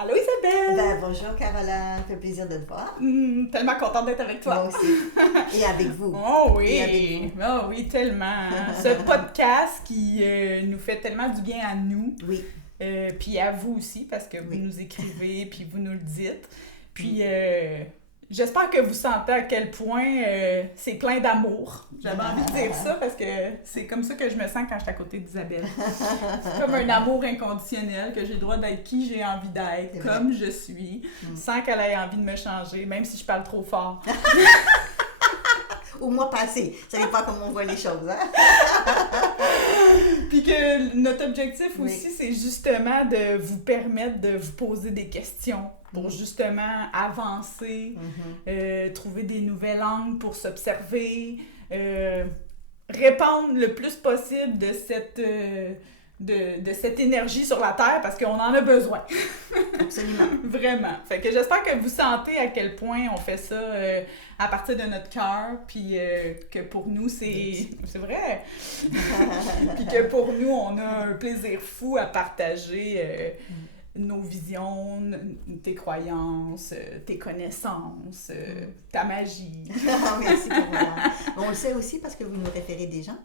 Allô Isabelle! Bonjour Caroline, ça fait plaisir de te voir. Tellement contente d'être avec toi. Moi aussi. Et avec vous. Oh oui! Et avec vous. Oh oui, tellement. Ce podcast qui nous fait tellement du bien à nous. Oui. Puis à vous aussi, parce que vous Oui. nous écrivez, puis vous nous le dites. Puis j'espère que vous sentez à quel point c'est plein d'amour. J'avais envie de dire ça parce que c'est comme ça que je me sens quand je suis à côté d'Isabelle. C'est comme un amour inconditionnel, que j'ai le droit d'être qui j'ai envie d'être, comme je suis, sans qu'elle ait envie de me changer, même si je parle trop fort. Ou moi passé. Ça dépend comment on voit les choses, hein? Puis que notre objectif aussi, Oui. c'est justement de vous permettre de vous poser des questions pour justement avancer, trouver des nouvelles angles pour s'observer, répandre le plus possible de cette énergie sur la Terre parce qu'on en a besoin. Absolument. Vraiment. Fait que j'espère que vous sentez à quel point on fait ça à partir de notre cœur, puis que pour nous, c'est vrai. Puis que pour nous, on a un plaisir fou à partager nos visions, tes croyances, tes connaissances, ta magie. Merci Caroline. On le sait aussi parce que vous nous référez des gens.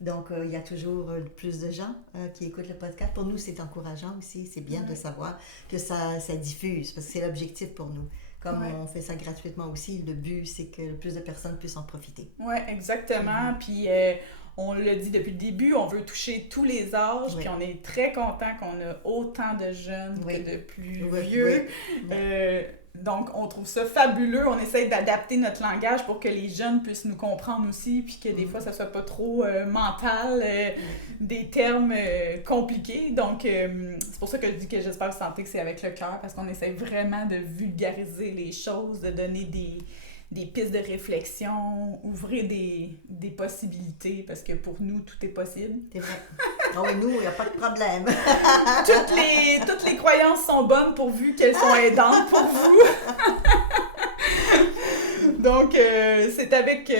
Donc, il y a toujours plus de gens qui écoutent le podcast. Pour nous, c'est encourageant aussi. C'est bien de savoir que ça diffuse, parce que c'est l'objectif pour nous. Comme on fait ça gratuitement aussi, le but, c'est que le plus de personnes puissent en profiter. Oui, exactement. Puis, on l'a dit depuis le début, on veut toucher tous les âges. Puis, on est très content qu'on a autant de jeunes que de plus vieux. Donc, on trouve ça fabuleux. On essaie d'adapter notre langage pour que les jeunes puissent nous comprendre aussi, puis que des fois, ça soit pas trop mental, des termes compliqués. Donc, c'est pour ça que je dis que j'espère que vous sentez que c'est avec le cœur, parce qu'on essaie vraiment de vulgariser les choses, de donner des pistes de réflexion, ouvrir des possibilités, parce que pour nous, tout est possible. C'est vrai. Oh, nous, il n'y a pas de problème. Toutes les croyances sont bonnes pourvu qu'elles sont aidantes pour vous. Donc, c'est avec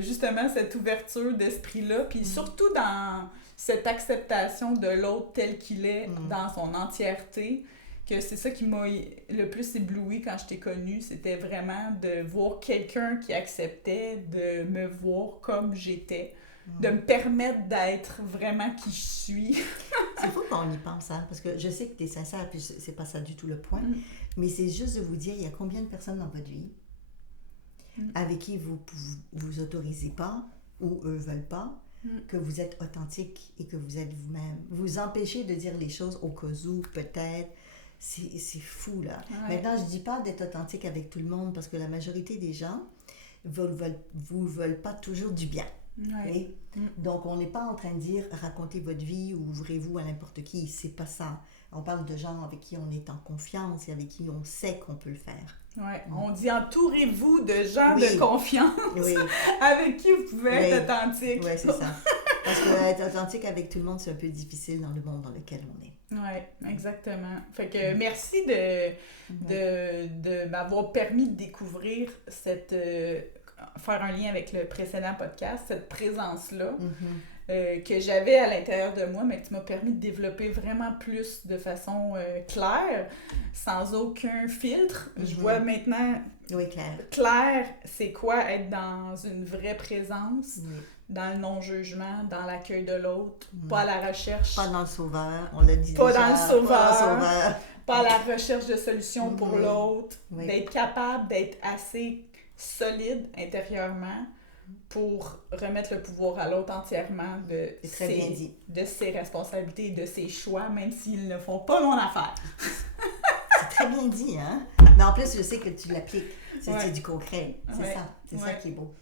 justement cette ouverture d'esprit-là, puis surtout dans cette acceptation de l'autre tel qu'il est, dans son entièreté, que c'est ça qui m'a le plus ébloui quand je t'ai connue, c'était vraiment de voir quelqu'un qui acceptait de me voir comme j'étais, de me permettre d'être vraiment qui je suis. C'est fou quand on y pense, hein, parce que je sais que tu es sincère, puis c'est pas ça du tout le point, mais c'est juste de vous dire, il y a combien de personnes dans votre vie avec qui vous autorisez pas, ou eux veulent pas, que vous êtes authentique et que vous êtes vous-même. Vous empêchez de dire les choses au cas où, peut-être. C'est fou, là. Ouais. Maintenant, je dis pas d'être authentique avec tout le monde, parce que la majorité des gens vous veulent pas toujours du bien. Ouais. Donc, on n'est pas en train de dire racontez votre vie ou ouvrez-vous à n'importe qui. C'est pas ça. On parle de gens avec qui on est en confiance et avec qui on sait qu'on peut le faire. Ouais. On dit entourez-vous de gens de confiance avec qui vous pouvez être authentique. Oui, c'est ça. Parce que être authentique avec tout le monde, c'est un peu difficile dans le monde dans lequel on est. Oui, exactement. Fait que merci de m'avoir permis de découvrir faire un lien avec le précédent podcast, cette présence-là que j'avais à l'intérieur de moi, mais que tu m'as permis de développer vraiment plus de façon claire, sans aucun filtre. Je vois maintenant clair, c'est quoi être dans une vraie présence, dans le non-jugement, dans l'accueil de l'autre, pas à la recherche. Pas dans le sauveur, on l'a dit pas déjà. Dans le sauveur. Pas à la recherche de solutions pour l'autre. D'être capable d'être assez solide intérieurement pour remettre le pouvoir à l'autre entièrement de ses responsabilités et de ses choix, même s'ils ne font pas mon affaire. C'est très bien dit, hein? Mais en plus, je sais que tu l'appliques. C'est du concret. C'est ça. C'est ça qui est beau.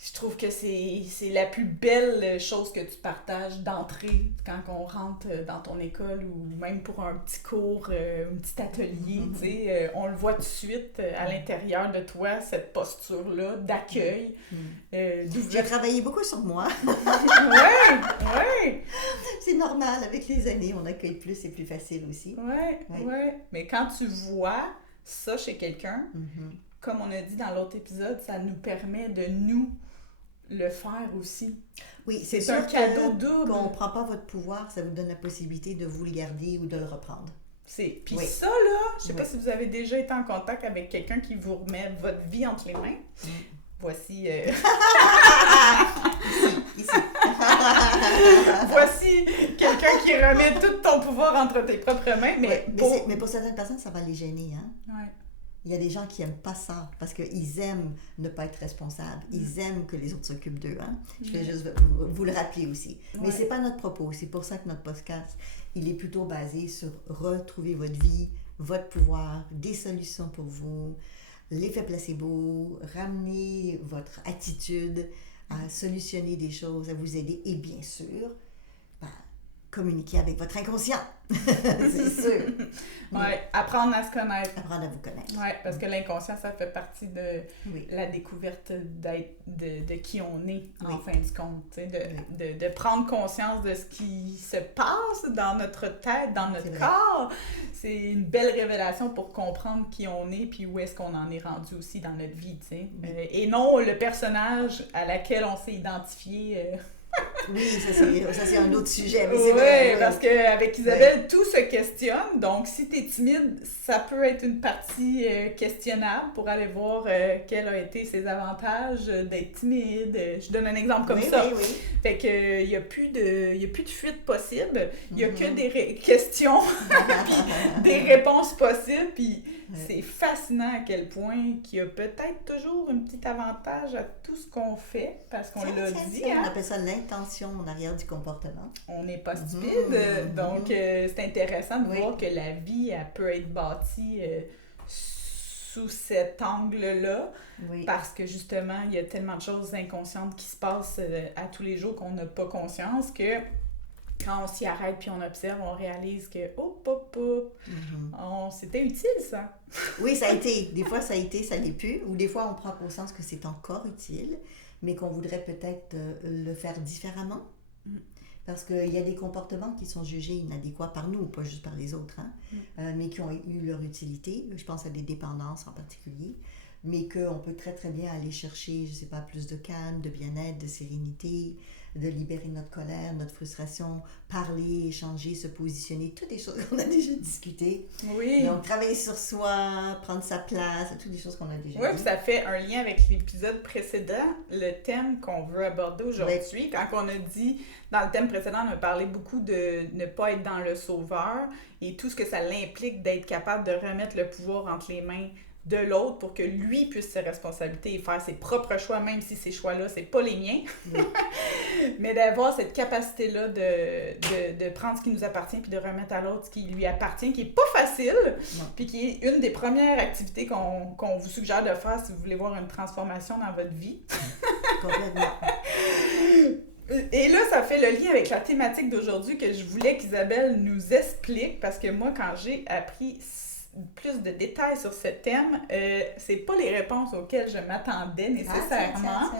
Je trouve que c'est la plus belle chose que tu partages d'entrée quand on rentre dans ton école ou même pour un petit cours, un petit atelier, tu sais, on le voit tout de suite à l'intérieur de toi, cette posture-là d'accueil. J'ai travaillé beaucoup sur moi. Oui. C'est normal, avec les années, on accueille plus, c'est plus facile aussi. Oui. Mais quand tu vois ça chez quelqu'un, comme on a dit dans l'autre épisode, ça nous permet de nous le faire aussi. Oui, c'est un cadeau double. Quand on ne prend pas votre pouvoir, ça vous donne la possibilité de vous le garder ou de le reprendre. Puis ça, là, je sais pas si vous avez déjà été en contact avec quelqu'un qui vous remet votre vie entre les mains. Voici... Ici. Voici quelqu'un qui remet tout ton pouvoir entre tes propres mains. Mais pour certaines personnes, ça va les gêner. Hein? Ouais. Il y a des gens qui n'aiment pas ça parce qu'ils aiment ne pas être responsables. Ils aiment que les autres s'occupent d'eux. Hein? Je vais juste vous le rappeler aussi. Mais ce n'est pas notre propos. C'est pour ça que notre podcast, il est plutôt basé sur retrouver votre vie, votre pouvoir, des solutions pour vous, l'effet placebo, ramener votre attitude à solutionner des choses, à vous aider et bien sûr, communiquer avec votre inconscient. C'est sûr. Oui, apprendre à se connaître. Apprendre à vous connaître. Oui, parce que l'inconscient, ça fait partie de la découverte de qui on est, en fin de compte. De prendre conscience de ce qui se passe dans notre tête, dans notre corps. C'est une belle révélation pour comprendre qui on est puis où est-ce qu'on en est rendu aussi dans notre vie. Et non le personnage à laquelle on s'est identifié... Oui, ça c'est un autre sujet. Mais c'est vrai, parce qu'avec Isabelle, tout se questionne. Donc, si tu es timide, ça peut être une partie questionnable pour aller voir quels ont été ses avantages d'être timide. Je donne un exemple comme ça. Oui. Fait que il n'y a plus de fuite possible. Il n'y a que des questions puis des réponses possibles. Puis c'est fascinant à quel point qu'il y a peut-être toujours un petit avantage à tout ce qu'on fait, parce qu'on l'a dit. On appelle ça l'intention en arrière du comportement. On n'est pas stupide, donc c'est intéressant de voir que la vie, elle peut être bâtie sous cet angle-là, parce que justement, il y a tellement de choses inconscientes qui se passent à tous les jours qu'on n'a pas conscience que quand on s'y arrête puis on observe, on réalise que c'était utile ça. Oui, ça a été. Des fois, ça a été, ça l'est plus. Ou des fois, on prend conscience que c'est encore utile, mais qu'on voudrait peut-être le faire différemment. Parce qu'il y a des comportements qui sont jugés inadéquats par nous, pas juste par les autres, mais qui ont eu leur utilité. Je pense à des dépendances en particulier, mais qu'on peut très, très bien aller chercher, je ne sais pas, plus de calme, de bien-être, de sérénité, de libérer notre colère, notre frustration, parler, échanger, se positionner, toutes des choses qu'on a déjà discutées. Oui. Donc, travailler sur soi, prendre sa place, toutes des choses qu'on a déjà dit. Oui, ça fait un lien avec l'épisode précédent, le thème qu'on veut aborder aujourd'hui. Oui. Quand on a dit, dans le thème précédent, on a parlé beaucoup de ne pas être dans le sauveur et tout ce que ça implique d'être capable de remettre le pouvoir entre les mains de l'autre pour que lui puisse ses responsabilités et faire ses propres choix, même si ces choix-là, c'est pas les miens. Oui. Mais d'avoir cette capacité-là de prendre ce qui nous appartient puis de remettre à l'autre ce qui lui appartient, qui est pas facile, puis qui est une des premières activités qu'on vous suggère de faire si vous voulez voir une transformation dans votre vie. Complètement. Et là, ça fait le lien avec la thématique d'aujourd'hui que je voulais qu'Isabelle nous explique, parce que moi, quand j'ai appris plus de détails sur ce thème, c'est pas les réponses auxquelles je m'attendais nécessairement.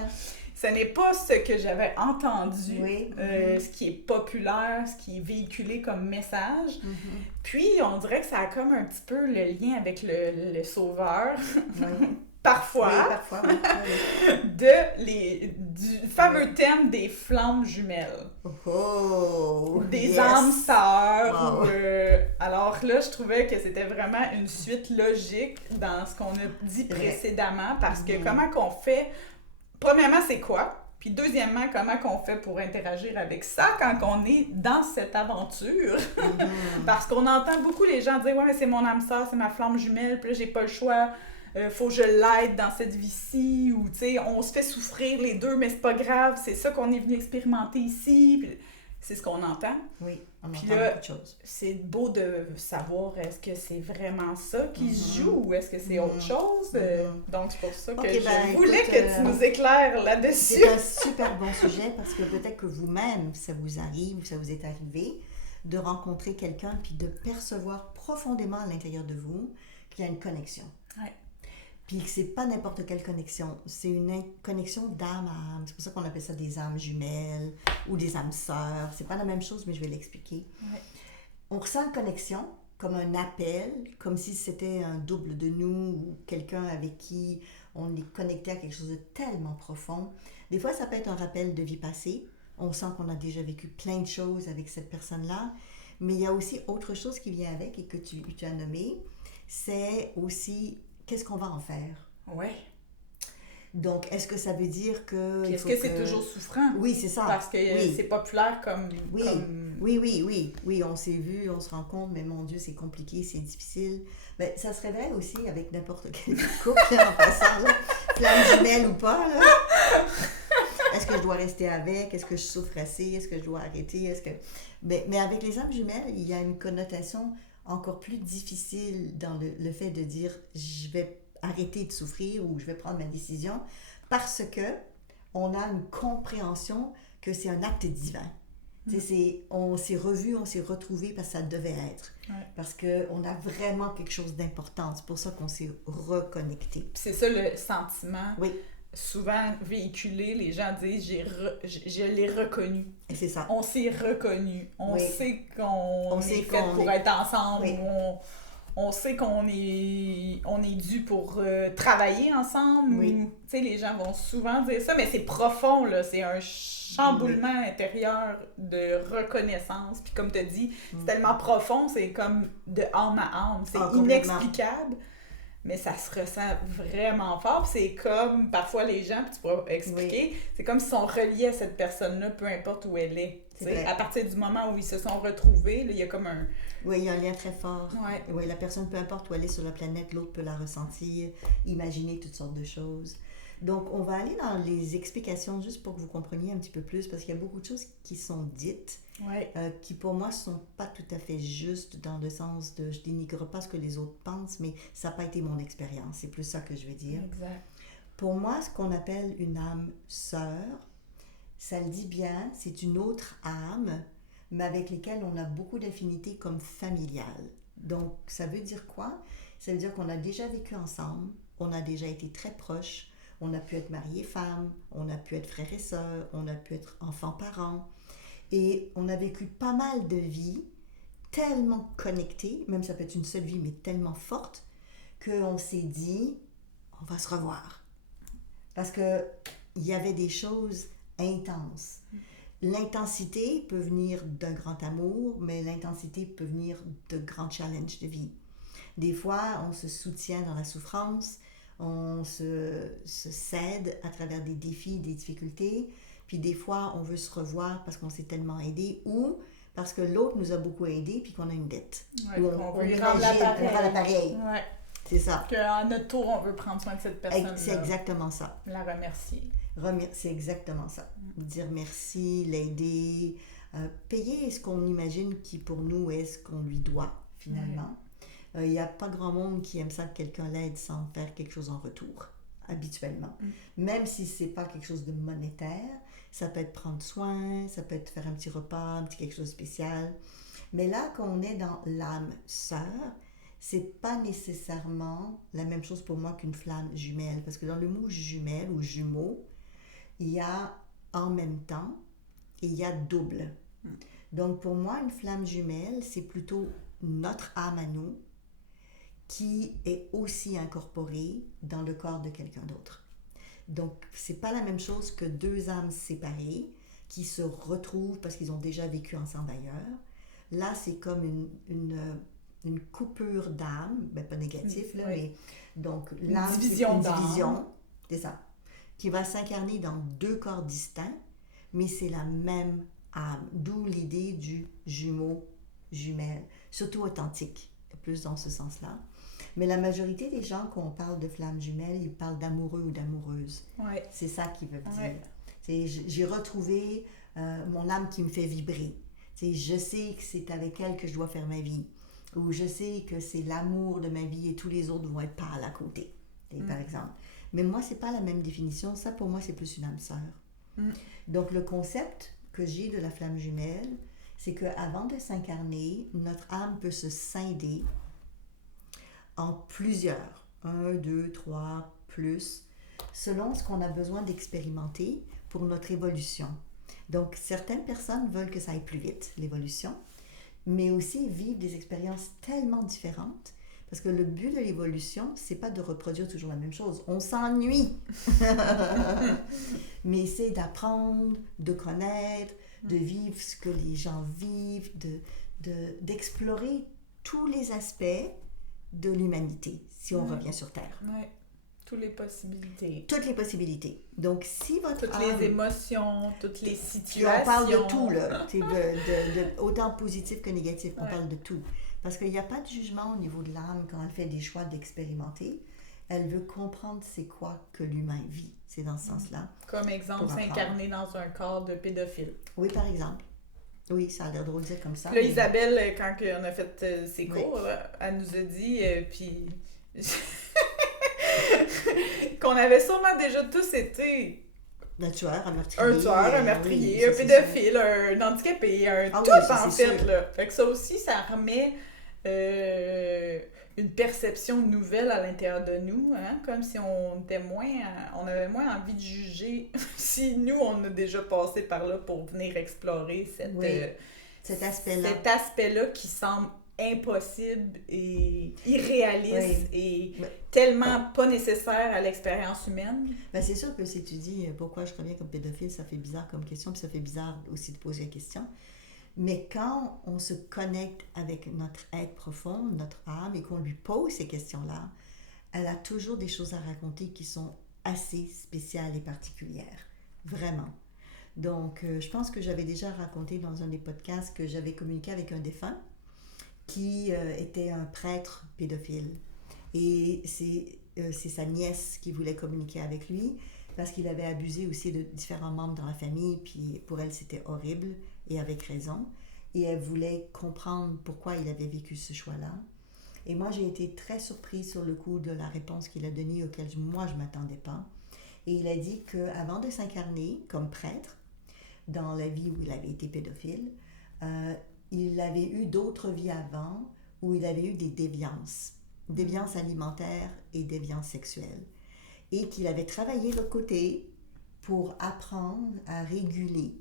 Ce n'est pas ce que j'avais entendu, ce qui est populaire, ce qui est véhiculé comme message. Puis, on dirait que ça a comme un petit peu le lien avec le sauveur. Parfois, du fameux thème des flammes jumelles. Des âmes sœurs. Alors là, je trouvais que c'était vraiment une suite logique dans ce qu'on a dit précédemment, parce que comment qu'on fait, premièrement, c'est quoi? Puis deuxièmement, comment qu'on fait pour interagir avec ça quand on est dans cette aventure? Parce qu'on entend beaucoup les gens dire « Ouais, mais c'est mon âme sœur, c'est ma flamme jumelle, puis là, j'ai pas le choix. Faut que je l'aide dans cette vie-ci » ou tu sais, on se fait souffrir les deux, mais c'est pas grave, c'est ça qu'on est venu expérimenter ici. Puis, c'est ce qu'on entend. Oui, on entend là, beaucoup de choses. C'est beau de savoir est-ce que c'est vraiment ça qui se joue ou est-ce que c'est autre chose. Donc, c'est pour ça que je voulais que tu nous éclaires là-dessus. C'est un super bon sujet parce que peut-être que vous-même, ça vous arrive, ça vous est arrivé de rencontrer quelqu'un puis de percevoir profondément à l'intérieur de vous qu'il y a une connexion. Ouais. Puis que c'est pas n'importe quelle connexion, c'est une connexion d'âme à âme. C'est pour ça qu'on appelle ça des âmes jumelles ou des âmes sœurs. C'est pas la même chose, mais je vais l'expliquer. Ouais. On ressent une connexion comme un appel, comme si c'était un double de nous ou quelqu'un avec qui on est connecté à quelque chose de tellement profond. Des fois, ça peut être un rappel de vie passée. On sent qu'on a déjà vécu plein de choses avec cette personne-là. Mais il y a aussi autre chose qui vient avec et que tu as nommé. C'est aussi, qu'est-ce qu'on va en faire? Ouais. Donc, est-ce que ça veut dire que... Puis est-ce que c'est toujours souffrant? Oui, c'est ça. Parce que c'est populaire comme... Oui, on s'est vu, on se rend compte, mais mon Dieu, c'est compliqué, c'est difficile. Mais ça se révèle aussi avec n'importe quel couple, en passant, là. Flamme jumelle ou pas, là. Est-ce que je dois rester avec? Est-ce que je souffre assez? Est-ce que je dois arrêter? Est-ce que... Mais avec les âmes jumelles, il y a une connotation encore plus difficile dans le fait de dire « je vais arrêter de souffrir » ou « je vais prendre ma décision » parce que on a une compréhension que c'est un acte divin. On s'est revus, on s'est retrouvés parce que ça devait être. Ouais. Parce qu'on a vraiment quelque chose d'important. C'est pour ça qu'on s'est reconnecté. C'est ça le sentiment. Oui. Souvent véhiculé, les gens disent je l'ai reconnu. Et c'est ça. On s'est reconnu. On oui. sait qu'on est fait pour être ensemble. Oui. On sait qu'on est dû pour travailler ensemble. Oui. Tu sais, les gens vont souvent dire ça, mais c'est profond, là. C'est un chamboulement intérieur de reconnaissance. Puis comme tu as dit, c'est tellement profond, c'est comme de âme à âme. C'est inexplicable. Mais ça se ressent vraiment fort. Puis c'est comme, parfois les gens, puis tu pourras expliquer, c'est comme s'ils sont reliés à cette personne-là, peu importe où elle est. À partir du moment où ils se sont retrouvés, là, il y a comme un... Oui, il y a un lien très fort. Ouais. Oui, la personne, peu importe où elle est sur la planète, l'autre peut la ressentir, imaginer toutes sortes de choses. Donc, on va aller dans les explications juste pour que vous compreniez un petit peu plus, parce qu'il y a beaucoup de choses qui sont dites, qui pour moi ne sont pas tout à fait justes dans le sens de je dénigre pas ce que les autres pensent, mais ça n'a pas été mon expérience. C'est plus ça que je vais dire. Exact. Pour moi, ce qu'on appelle une âme sœur, ça le dit bien, c'est une autre âme, mais avec lesquelles on a beaucoup d'affinités comme familiales. Donc, ça veut dire quoi? Ça veut dire qu'on a déjà vécu ensemble, on a déjà été très proches, on a pu être mariés femmes, on a pu être frères et sœurs, on a pu être enfants-parents. Et on a vécu pas mal de vies tellement connectées, même ça peut être une seule vie, mais tellement forte, qu'on s'est dit, on va se revoir. Parce qu'il y avait des choses intenses. L'intensité peut venir d'un grand amour, mais l'intensité peut venir de grands challenges de vie. Des fois, on se soutient dans la souffrance, on se cède à travers des défis, des difficultés, puis des fois, on veut se revoir parce qu'on s'est tellement aidé ou parce que l'autre nous a beaucoup aidé puis qu'on a une dette. Ouais, on veut rendre l'appareil. Ouais. C'est ça. Qu'à notre tour, on veut prendre soin de cette personne-là. C'est exactement ça. La remercier. C'est exactement ça. Dire merci, l'aider, payer ce qu'on imagine qui pour nous est ce qu'on lui doit finalement. Il n'y a pas grand monde qui aime ça que quelqu'un l'aide sans faire quelque chose en retour, habituellement. Même si ce n'est pas quelque chose de monétaire, ça peut être prendre soin, ça peut être faire un petit repas, un petit quelque chose de spécial. Mais là, quand on est dans l'âme sœur, c'est pas nécessairement la même chose pour moi qu'une flamme jumelle. Parce que dans le mot jumelle ou jumeau, il y a en même temps et il y a double. Donc pour moi, une flamme jumelle, c'est plutôt notre âme à nous qui est aussi incorporée dans le corps de quelqu'un d'autre. Donc c'est pas la même chose que deux âmes séparées qui se retrouvent parce qu'ils ont déjà vécu ensemble ailleurs. Là, c'est comme une coupure d'âme, ben pas négatif, là, mais donc l'âme, c'est une division, c'est ça, qui va s'incarner dans deux corps distincts, mais c'est la même âme, d'où l'idée du jumeau, jumelle, surtout authentique, plus dans ce sens-là. Mais la majorité des gens, quand on parle de flamme jumelle, ils parlent d'amoureux ou d'amoureuses. Ouais. C'est ça qu'ils veulent dire. J'ai retrouvé mon âme qui me fait vibrer. Je sais que c'est avec elle que je dois faire ma vie. Ou je sais que c'est l'amour de ma vie et tous les autres vont être pâles à côté, par exemple. Mais moi, c'est pas la même définition. Ça, pour moi, c'est plus une âme sœur. Donc, le concept que j'ai de la flamme jumelle, c'est qu'avant de s'incarner, notre âme peut se scinder en plusieurs. 1, 2, 3, plus, selon ce qu'on a besoin d'expérimenter pour notre évolution. Donc, certaines personnes veulent que ça aille plus vite, l'évolution, mais aussi vivre des expériences tellement différentes, Parce que le but de l'évolution, c'est pas de reproduire toujours la même chose. On s'ennuie. Mais c'est d'apprendre, de connaître, de vivre ce que les gens vivent, d'explorer tous les aspects de l'humanité, si on revient sur Terre. Oui, toutes les possibilités. Toutes les possibilités. Donc, si votre toutes âme... les émotions, toutes les situations... Puis on parle de tout, là. Autant positif que négatif, on parle de tout. Parce qu'il n'y a pas de jugement au niveau de l'âme quand elle fait des choix d'expérimenter. Elle veut comprendre c'est quoi que l'humain vit. C'est dans ce sens-là. Comme exemple, s'incarner dans un corps de pédophile. Oui, par exemple. Oui, ça a l'air drôle de dire comme ça. Là, Isabelle, quand on a fait ses cours, elle nous a dit, puis qu'on avait sûrement déjà tous été un tueur, un meurtrier, un pédophile, un handicapé, tout en fait. Là. Fait que ça aussi, ça remet une perception nouvelle à l'intérieur de nous, hein? Comme si on avait moins envie de juger si nous, on a déjà passé par là pour venir explorer cet aspect-là. Cet aspect-là qui semble impossible et irréaliste et tellement pas nécessaire à l'expérience humaine. Ben c'est sûr que si tu dis pourquoi je reviens comme pédophile, ça fait bizarre comme question, puis ça fait bizarre aussi de poser la question. Mais quand on se connecte avec notre être profond, notre âme, et qu'on lui pose ces questions-là, elle a toujours des choses à raconter qui sont assez spéciales et particulières. Vraiment. Donc, je pense que j'avais déjà raconté dans un des podcasts que j'avais communiqué avec un défunt qui était un prêtre pédophile. Et c'est sa nièce qui voulait communiquer avec lui parce qu'il avait abusé aussi de différents membres dans la famille, puis pour elle, c'était horrible, et avec raison. Et elle voulait comprendre pourquoi il avait vécu ce choix-là. Et moi, j'ai été très surprise sur le coup de la réponse qu'il a donnée, auquel moi, je ne m'attendais pas. Et il a dit qu'avant de s'incarner comme prêtre, dans la vie où il avait été pédophile, il avait eu d'autres vies avant où il avait eu des déviances alimentaires et déviances sexuelles. Et qu'il avait travaillé de l'autre côté pour apprendre à réguler,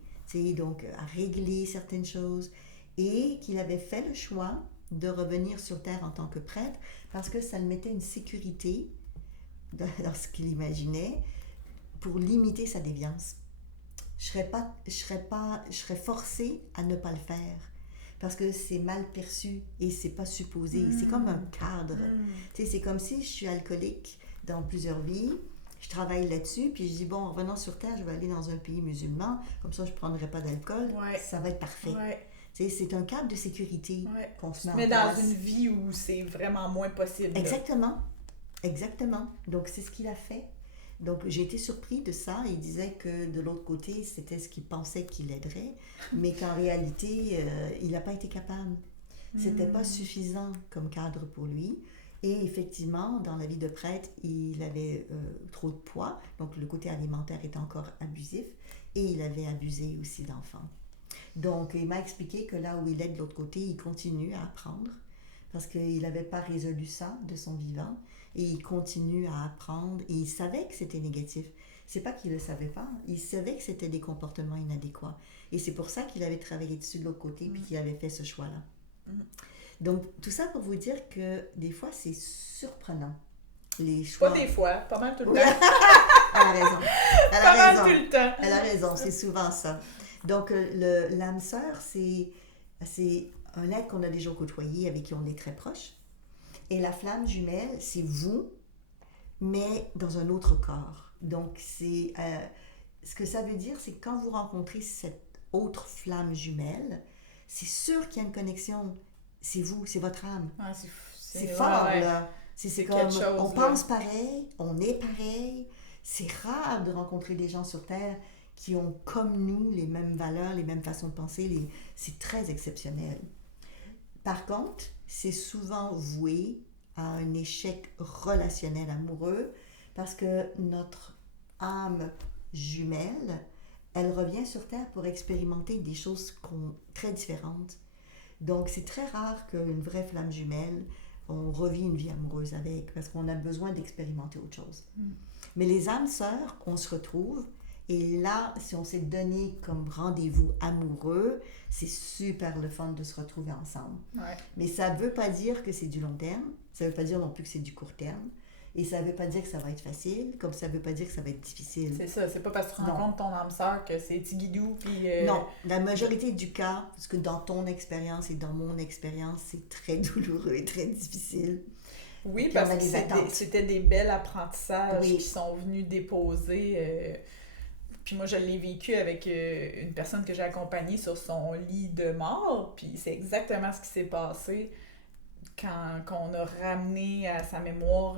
donc à régler certaines choses, et qu'il avait fait le choix de revenir sur Terre en tant que prêtre parce que ça le mettait une sécurité dans ce qu'il imaginait pour limiter sa déviance. Je serais forcée à ne pas le faire parce que c'est mal perçu et c'est pas supposé. C'est comme un cadre. C'est comme si je suis alcoolique dans plusieurs vies, je travaille là-dessus, puis je dis, bon, en revenant sur Terre, je vais aller dans un pays musulman, comme ça je ne prendrai pas d'alcool, ça va être parfait. C'est un cadre de sécurité qu'on se met en place. Mais dans une vie où c'est vraiment moins possible. Exactement. Donc, c'est ce qu'il a fait. Donc, j'ai été surpris de ça. Il disait que de l'autre côté, c'était ce qu'il pensait qu'il aiderait, mais qu'en réalité, il n'a pas été capable. C'était pas suffisant comme cadre pour lui. Et effectivement, dans la vie de prêtre, il avait trop de poids, donc le côté alimentaire était encore abusif, et il avait abusé aussi d'enfants. Donc, il m'a expliqué que là où il est de l'autre côté, il continue à apprendre, parce qu'il n'avait pas résolu ça de son vivant, et il continue à apprendre, et il savait que c'était négatif. C'est pas qu'il ne le savait pas, il savait que c'était des comportements inadéquats. Et c'est pour ça qu'il avait travaillé dessus de l'autre côté, puis qu'il avait fait ce choix-là. Donc, tout ça pour vous dire que des fois, c'est surprenant. Les choix... Pas des fois, pas mal tout le temps. Elle a raison. Tout le temps. Elle a raison, c'est souvent ça. Donc, l'âme sœur, c'est un être qu'on a déjà côtoyé, avec qui on est très proche. Et la flamme jumelle, c'est vous, mais dans un autre corps. Donc, ce que ça veut dire, c'est que quand vous rencontrez cette autre flamme jumelle, c'est sûr qu'il y a une connexion. C'est vous, c'est votre âme. C'est fort, là. C'est comme, chose, on pense pareil, on est pareil. C'est rare de rencontrer des gens sur Terre qui ont comme nous les mêmes valeurs, les mêmes façons de penser. C'est très exceptionnel. Par contre, c'est souvent voué à un échec relationnel amoureux parce que notre âme jumelle, elle revient sur Terre pour expérimenter des choses très différentes. Donc, c'est très rare qu'une vraie flamme jumelle, on revit une vie amoureuse avec, parce qu'on a besoin d'expérimenter autre chose. Mais les âmes sœurs, on se retrouve Et là, si on s'est donné comme rendez-vous amoureux, c'est super le fun de se retrouver ensemble. Ouais. Mais ça ne veut pas dire que c'est du long terme, ça ne veut pas dire non plus que c'est du court terme, et ça ne veut pas dire que ça va être facile, comme ça ne veut pas dire que ça va être difficile. C'est ça, c'est pas parce que tu rencontres ton âme sœur que c'est tigidou, puis... Non, la majorité du cas, parce que dans ton expérience et dans mon expérience, c'est très douloureux et très difficile. Oui, parce que c'était des bels apprentissages oui. qui sont venus déposer. Puis moi, je l'ai vécu avec une personne que j'ai accompagnée sur son lit de mort. Puis c'est exactement ce qui s'est passé quand on a ramené à sa mémoire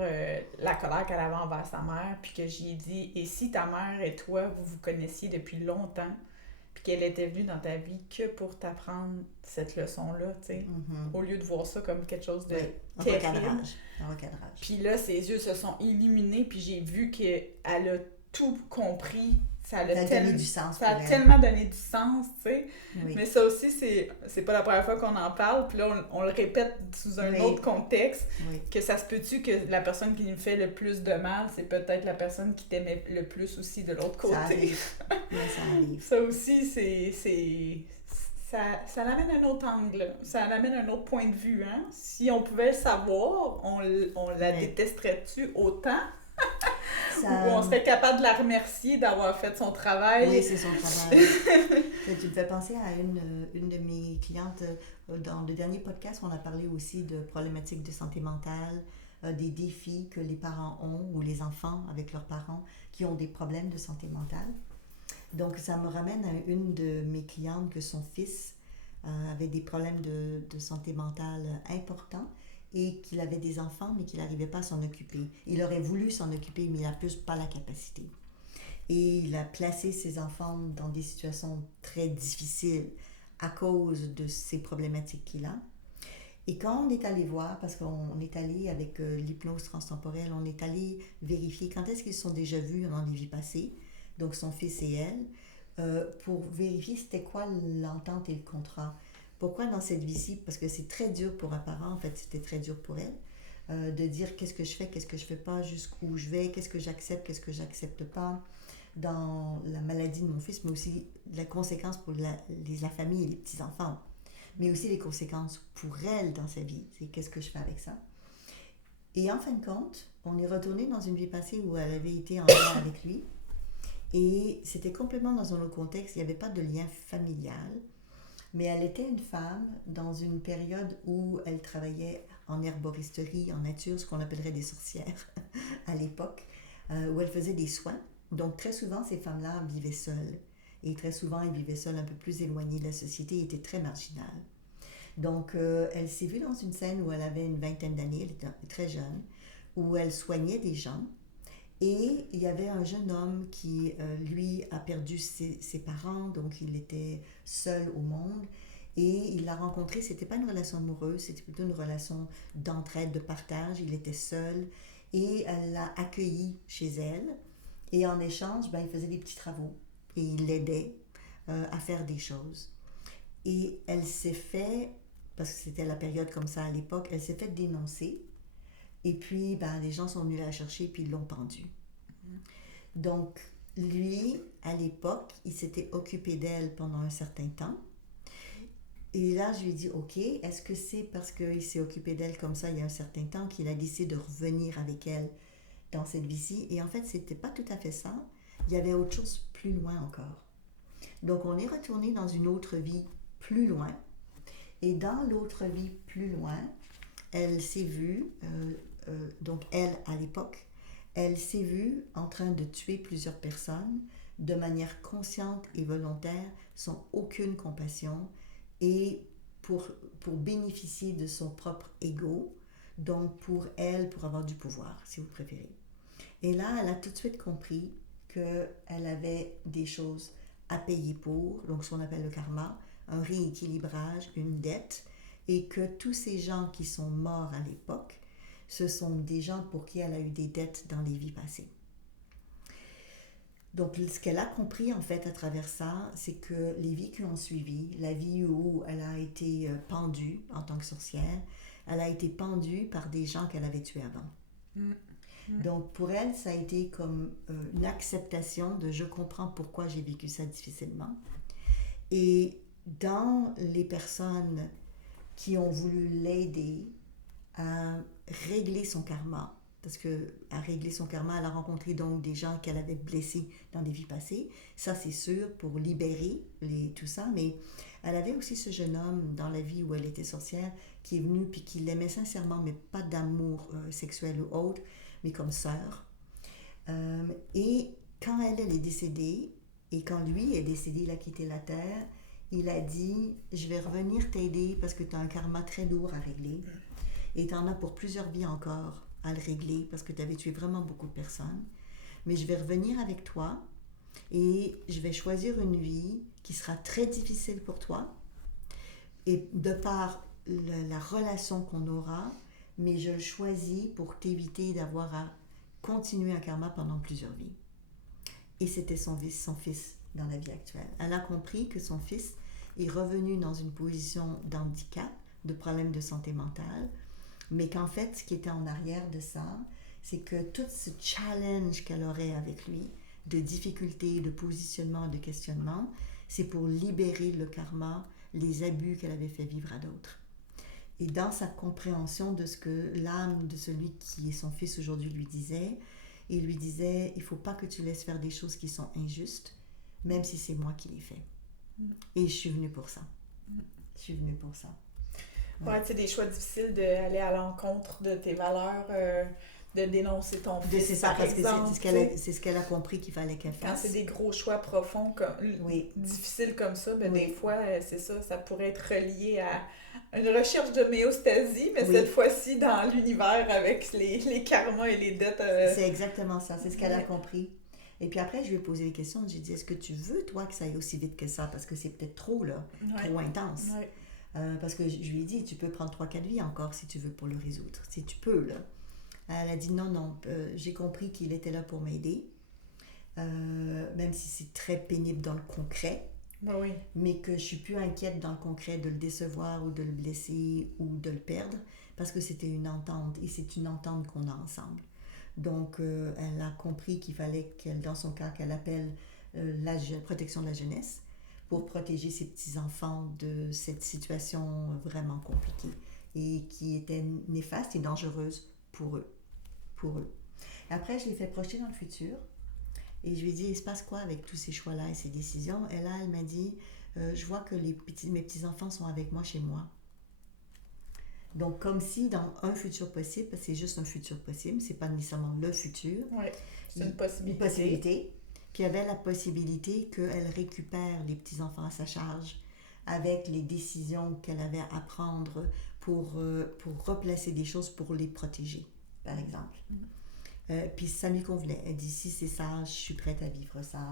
la colère qu'elle avait envers sa mère. Puis que j'y ai dit, et si ta mère et toi, vous vous connaissiez depuis longtemps, puis qu'elle était venue dans ta vie que pour t'apprendre cette leçon-là, tu sais, au lieu de voir ça comme quelque chose de terrible. Un recadrage. Puis là, ses yeux se sont illuminés, puis j'ai vu qu'elle a tout compris. Ça a donné du sens. Ça a tellement donné du sens, tu sais. Oui. Mais ça aussi, c'est pas la première fois qu'on en parle, puis là, on le répète sous un autre contexte, que ça se peut-tu que la personne qui nous fait le plus de mal, c'est peut-être la personne qui t'aimait le plus aussi de l'autre côté. Ça arrive. Ça arrive. Ça aussi, ça l'amène un autre angle, ça l'amène un autre point de vue. Hein? Si on pouvait le savoir, on la détesterait-tu autant? Ou on serait capable de la remercier d'avoir fait son travail? Oui, c'est son travail. Tu me fais penser à une de mes clientes. Dans le dernier podcast, on a parlé aussi de problématiques de santé mentale, des défis que les parents ont ou les enfants avec leurs parents qui ont des problèmes de santé mentale. Donc, ça me ramène à une de mes clientes que son fils avait des problèmes de santé mentale importants et qu'il avait des enfants, mais qu'il n'arrivait pas à s'en occuper. Il aurait voulu s'en occuper, mais il n'a plus pas la capacité. Et il a placé ses enfants dans des situations très difficiles à cause de ces problématiques qu'il a. Et quand on est allé voir, parce qu'on est allé avec l'hypnose transtemporelle, on est allé vérifier quand est-ce qu'ils se sont déjà vus dans les vies passées, donc son fils et elle, pour vérifier c'était quoi l'entente et le contrat. Pourquoi dans cette vie-ci? Parce que c'est très dur pour un parent, en fait c'était très dur pour elle, de dire qu'est-ce que je fais pas, jusqu'où je vais, qu'est-ce que j'accepte pas, dans la maladie de mon fils, mais aussi la conséquence pour la famille et les petits-enfants, mais aussi les conséquences pour elle dans sa vie, c'est qu'est-ce que je fais avec ça. Et en fin de compte, on est retourné dans une vie passée où elle avait été en lien avec lui, et c'était complètement dans un autre contexte, il n'y avait pas de lien familial, mais elle était une femme dans une période où elle travaillait en herboristerie, en nature, ce qu'on appellerait des sorcières à l'époque, où elle faisait des soins. Donc très souvent, ces femmes-là vivaient seules. Et très souvent, elles vivaient seules, un peu plus éloignées de la société, et étaient très marginales. Donc elle s'est vue dans une scène où elle avait une vingtaine d'années, elle était très jeune, où elle soignait des gens. Et il y avait un jeune homme qui, lui, a perdu ses parents, donc il était seul au monde. Et il l'a rencontré, c'était pas une relation amoureuse, c'était plutôt une relation d'entraide, de partage. Il était seul et elle l'a accueilli chez elle. Et en échange, il faisait des petits travaux et il l'aidait à faire des choses. Et elle s'est fait, parce que c'était la période comme ça à l'époque, elle s'est fait dénoncer. Et puis, les gens sont venus la chercher puis ils l'ont pendue. Donc, lui, à l'époque, il s'était occupé d'elle pendant un certain temps. Et là, je lui ai dit, OK, est-ce que c'est parce qu'il s'est occupé d'elle comme ça il y a un certain temps qu'il a décidé de revenir avec elle dans cette vie-ci? Et en fait, c'était pas tout à fait ça. Il y avait autre chose plus loin encore. Donc, on est retourné dans une autre vie plus loin. Et dans l'autre vie plus loin, elle s'est vue, donc elle, à l'époque, elle s'est vue en train de tuer plusieurs personnes de manière consciente et volontaire, sans aucune compassion, et pour bénéficier de son propre ego, donc pour elle, pour avoir du pouvoir, si vous préférez. Et là, elle a tout de suite compris qu'elle avait des choses à payer pour, donc ce qu'on appelle le karma, un rééquilibrage, une dette, et que tous ces gens qui sont morts à l'époque, ce sont des gens pour qui elle a eu des dettes dans les vies passées. Donc, ce qu'elle a compris, en fait, à travers ça, c'est que les vies qui ont suivi, la vie où elle a été pendue en tant que sorcière, elle a été pendue par des gens qu'elle avait tués avant. Donc, pour elle, ça a été comme une acceptation de je comprends pourquoi j'ai vécu ça difficilement. Et dans les personnes qui ont voulu l'aider à régler son karma, parce que à régler son karma, elle a rencontré donc des gens qu'elle avait blessés dans des vies passées, ça c'est sûr, pour libérer tout ça, mais elle avait aussi ce jeune homme dans la vie où elle était sorcière qui est venu puis qui l'aimait sincèrement, mais pas d'amour sexuel ou autre, mais comme sœur. Et quand elle est décédée, et quand lui est décédé, il a quitté la terre, il a dit « Je vais revenir t'aider parce que tu as un karma très lourd à régler. Et tu en as pour plusieurs vies encore à le régler parce que tu avais tué vraiment beaucoup de personnes. Mais je vais revenir avec toi et je vais choisir une vie qui sera très difficile pour toi. Et de par la relation qu'on aura, mais je le choisis pour t'éviter d'avoir à continuer un karma pendant plusieurs vies. » Et c'était son fils dans la vie actuelle. Elle a compris que son fils est revenu dans une position d'handicap, de problème de santé mentale, mais qu'en fait, ce qui était en arrière de ça, c'est que tout ce challenge qu'elle aurait avec lui, de difficultés, de positionnement, de questionnement, c'est pour libérer le karma, les abus qu'elle avait fait vivre à d'autres. Et dans sa compréhension de ce que l'âme de celui qui est son fils aujourd'hui lui disait, il lui disait, il ne faut pas que tu laisses faire des choses qui sont injustes, même si c'est moi qui les fais. Et je suis venue pour ça. Je suis venue pour ça. Ouais, tu sais, des choix difficiles d'aller à l'encontre de tes valeurs, de dénoncer ton fils, c'est ça, par parce exemple. que c'est ce qu'elle a compris qu'il fallait qu'elle fasse. Quand c'est des gros choix profonds, difficiles comme ça, ben des fois, c'est ça, ça pourrait être relié à une recherche de méostasie, mais cette fois-ci dans l'univers avec les karmas et les dettes. C'est exactement ça, c'est ce qu'elle a compris. Et puis après, je lui ai posé des questions, j'ai dit, est-ce que tu veux, toi, que ça aille aussi vite que ça? Parce que c'est peut-être trop, là, trop intense. Parce que je lui ai dit, tu peux prendre 3-4 vies encore si tu veux pour le résoudre, si tu peux, là. Elle a dit non, j'ai compris qu'il était là pour m'aider, même si c'est très pénible dans le concret, mais que je suis plus inquiète dans le concret de le décevoir ou de le blesser ou de le perdre, parce que c'était une entente, et c'est une entente qu'on a ensemble. Donc, elle a compris qu'il fallait qu'elle, dans son cas, qu'elle appelle la protection de la jeunesse pour protéger ses petits-enfants de cette situation vraiment compliquée et qui était néfaste et dangereuse pour eux. Après, je l'ai fait projeter dans le futur et je lui ai dit, il se passe quoi avec tous ces choix-là et ces décisions? Et là, elle m'a dit, je vois que mes petits-enfants sont avec moi chez moi. Donc, comme si dans un futur possible, parce que c'est juste un futur possible, c'est pas nécessairement le futur. Oui, c'est une possibilité. Puis il y avait la possibilité qu'elle récupère les petits-enfants à sa charge avec les décisions qu'elle avait à prendre pour replacer des choses pour les protéger, par exemple. Puis ça lui convenait. Elle dit, si c'est ça, je suis prête à vivre ça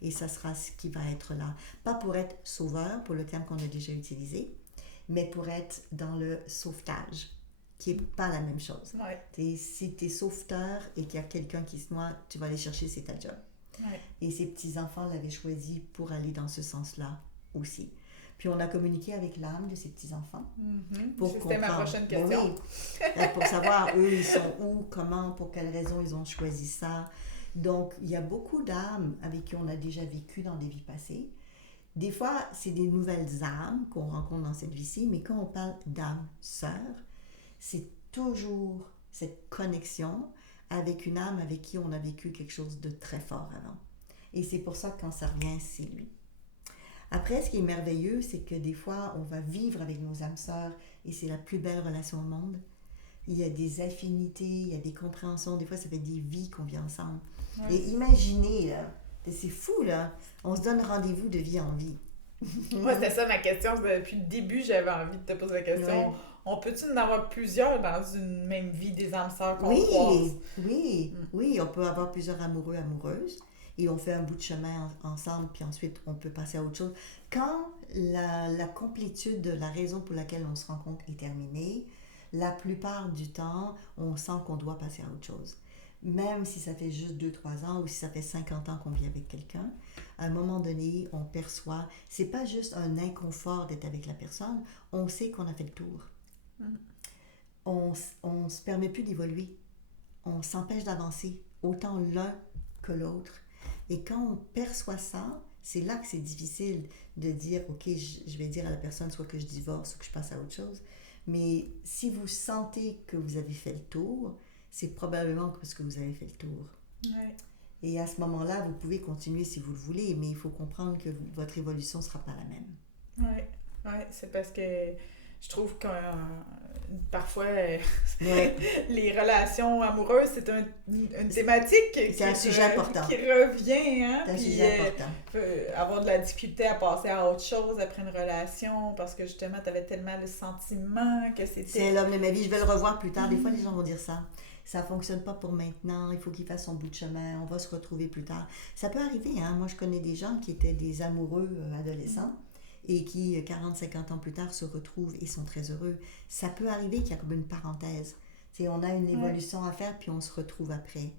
et ça sera ce qui va être là. Pas pour être sauveur, pour le terme qu'on a déjà utilisé, mais pour être dans le sauvetage, qui n'est pas la même chose. Si tu es sauveteur et qu'il y a quelqu'un qui se noie, tu vas aller chercher, c'est ta job. Et ses petits-enfants l'avaient choisi pour aller dans ce sens-là aussi. Puis on a communiqué avec l'âme de ses petits-enfants. C'était ma prochaine question. Pour savoir, eux, ils sont où, comment, pour quelles raisons ils ont choisi ça. Donc, il y a beaucoup d'âmes avec qui on a déjà vécu dans des vies passées. Des fois, c'est des nouvelles âmes qu'on rencontre dans cette vie-ci, mais quand on parle d'âme sœur, c'est toujours cette connexion avec une âme avec qui on a vécu quelque chose de très fort avant. Et c'est pour ça que quand ça revient, c'est lui. Après, ce qui est merveilleux, c'est que des fois, on va vivre avec nos âmes sœurs et c'est la plus belle relation au monde. Il y a des affinités, il y a des compréhensions. Des fois, ça fait des vies qu'on vit ensemble. Et imaginez, là, c'est fou, là. On se donne rendez-vous de vie en vie. Moi, c'était ça ma question. Depuis le début, j'avais envie de te poser la question. On peut-tu en avoir plusieurs dans une même vie des âmes sœurs qu'on croise? Oui, on peut avoir plusieurs amoureux, amoureuses. Et on fait un bout de chemin ensemble, puis ensuite, on peut passer à autre chose. Quand la complétude de la raison pour laquelle on se rencontre est terminée, la plupart du temps, on sent qu'on doit passer à autre chose. Même si ça fait juste 2-3 ans ou si ça fait 50 ans qu'on vit avec quelqu'un, à un moment donné, on perçoit, c'est pas juste un inconfort d'être avec la personne, on sait qu'on a fait le tour. On se permet plus d'évoluer. on s'empêche d'avancer, autant l'un que l'autre. Et quand on perçoit ça, c'est là que c'est difficile de dire, OK, je vais dire à la personne soit que je divorce ou que je passe à autre chose. Mais si vous sentez que vous avez fait le tour, c'est probablement parce que vous avez fait le tour. Ouais. Et à ce moment-là, vous pouvez continuer si vous le voulez, mais il faut comprendre que votre évolution ne sera pas la même. Oui, c'est parce que je trouve que parfois, les relations amoureuses, c'est une thématique c'est un sujet important. Qui revient. Hein? C'est un sujet important. Avoir de la difficulté à passer à autre chose après une relation parce que justement, tu avais tellement le sentiment que c'était... C'est l'homme de ma vie, je vais le revoir plus tard. Des fois, les gens vont dire ça. Ça ne fonctionne pas pour maintenant, il faut qu'il fasse son bout de chemin, on va se retrouver plus tard. Ça peut arriver, hein? Moi, je connais des gens qui étaient des amoureux adolescents et qui, 40-50 ans plus tard, se retrouvent et sont très heureux. Ça peut arriver qu'il y a comme une parenthèse. T'sais, on a une évolution à faire, puis on se retrouve après.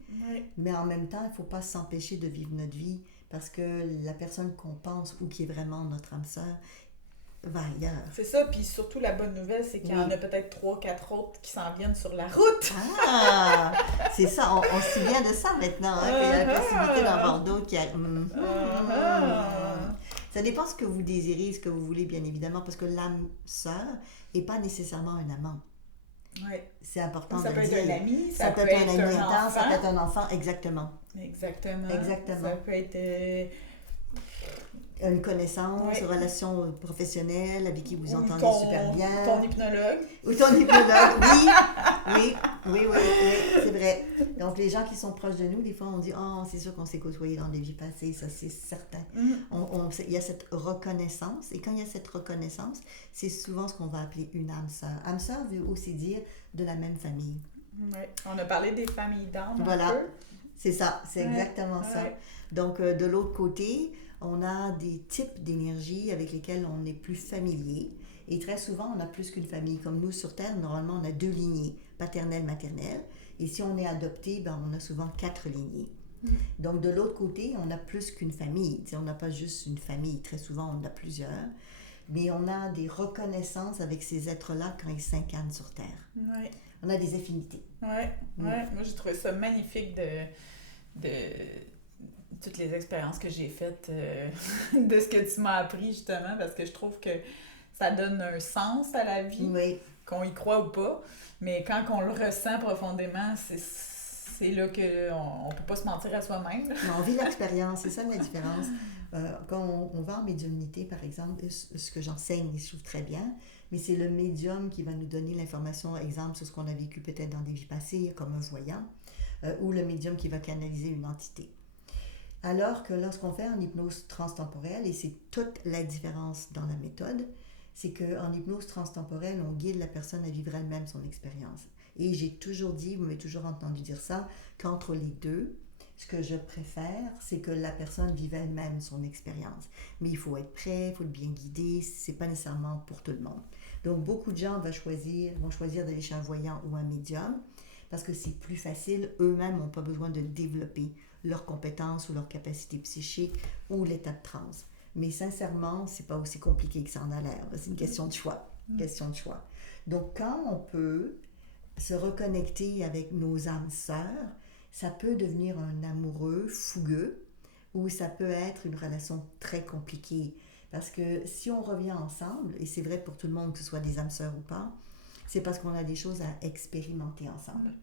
Mais en même temps, il ne faut pas s'empêcher de vivre notre vie parce que la personne qu'on pense ou qui est vraiment notre âme sœur va ailleurs. C'est ça, puis surtout la bonne nouvelle, c'est qu'il y en a peut-être 3-4 autres qui s'en viennent sur la route. Ah! C'est ça, on se souvient de ça maintenant, hein, qu'il y a la possibilité d'en avoir d'autres qui a... Ça dépend ce que vous désirez, ce que vous voulez, bien évidemment, parce que l'âme sœur n'est pas nécessairement un amant. Ouais. C'est important ça de peut le dire. Être un ami, ça peut être un ami intense, ça peut être un enfant, exactement. Exactement. Exactement. Ça peut être... Une connaissance, une relation professionnelle avec qui vous entendez super bien. Ton hypnologue. Ou ton hypnologue, oui, c'est vrai. Donc, les gens qui sont proches de nous, des fois, on dit « Oh, c'est sûr qu'on s'est côtoyé dans des vies passées, ça c'est certain. » Il y a cette reconnaissance, et quand il y a cette reconnaissance, c'est souvent ce qu'on va appeler une âme sœur. Âme sœur veut aussi dire de la même famille. Oui, on a parlé des familles d'âme voilà. un peu. C'est ça, c'est exactement ça. Donc, de l'autre côté, on a des types d'énergie avec lesquels on est plus familier. Et très souvent, on a plus qu'une famille. Comme nous, sur Terre, normalement, on a 2 lignées, paternelle, maternelle. Et si on est adopté, on a souvent 4 lignées. Donc, de l'autre côté, on a plus qu'une famille. T'sais, on n'a pas juste une famille. Très souvent, on en a plusieurs. Mais on a des reconnaissances avec ces êtres-là quand ils s'incarnent sur Terre. Oui. On a des affinités. Moi, j'ai trouvé ça magnifique de toutes les expériences que j'ai faites de ce que tu m'as appris, justement, parce que je trouve que ça donne un sens à la vie, qu'on y croit ou pas. Mais quand on le ressent profondément, c'est là qu'on ne peut pas se mentir à soi-même. Mais on vit l'expérience, c'est ça la différence. Quand on va en médiumnité, par exemple, ce que j'enseigne, je trouve très bien, mais c'est le médium qui va nous donner l'information, exemple, sur ce qu'on a vécu peut-être dans des vies passées, comme un voyant, ou le médium qui va canaliser une entité. Alors que lorsqu'on fait en hypnose transtemporelle, et c'est toute la différence dans la méthode, c'est qu'en hypnose transtemporelle, on guide la personne à vivre elle-même son expérience. Et j'ai toujours dit, vous m'avez toujours entendu dire ça, qu'entre les deux, ce que je préfère, c'est que la personne vive elle-même son expérience. Mais il faut être prêt, il faut être bien guidé, c'est pas nécessairement pour tout le monde. Donc, beaucoup de gens vont choisir d'aller chez un voyant ou un médium parce que c'est plus facile, eux-mêmes n'ont pas besoin de développer leurs compétences ou leurs capacités psychiques ou l'état de transe. Mais sincèrement, c'est pas aussi compliqué que ça en a l'air. C'est une question de choix. Donc, quand on peut se reconnecter avec nos âmes sœurs, ça peut devenir un amoureux fougueux ou ça peut être une relation très compliquée. Parce que si on revient ensemble, et c'est vrai pour tout le monde, que ce soit des âmes sœurs ou pas, c'est parce qu'on a des choses à expérimenter ensemble.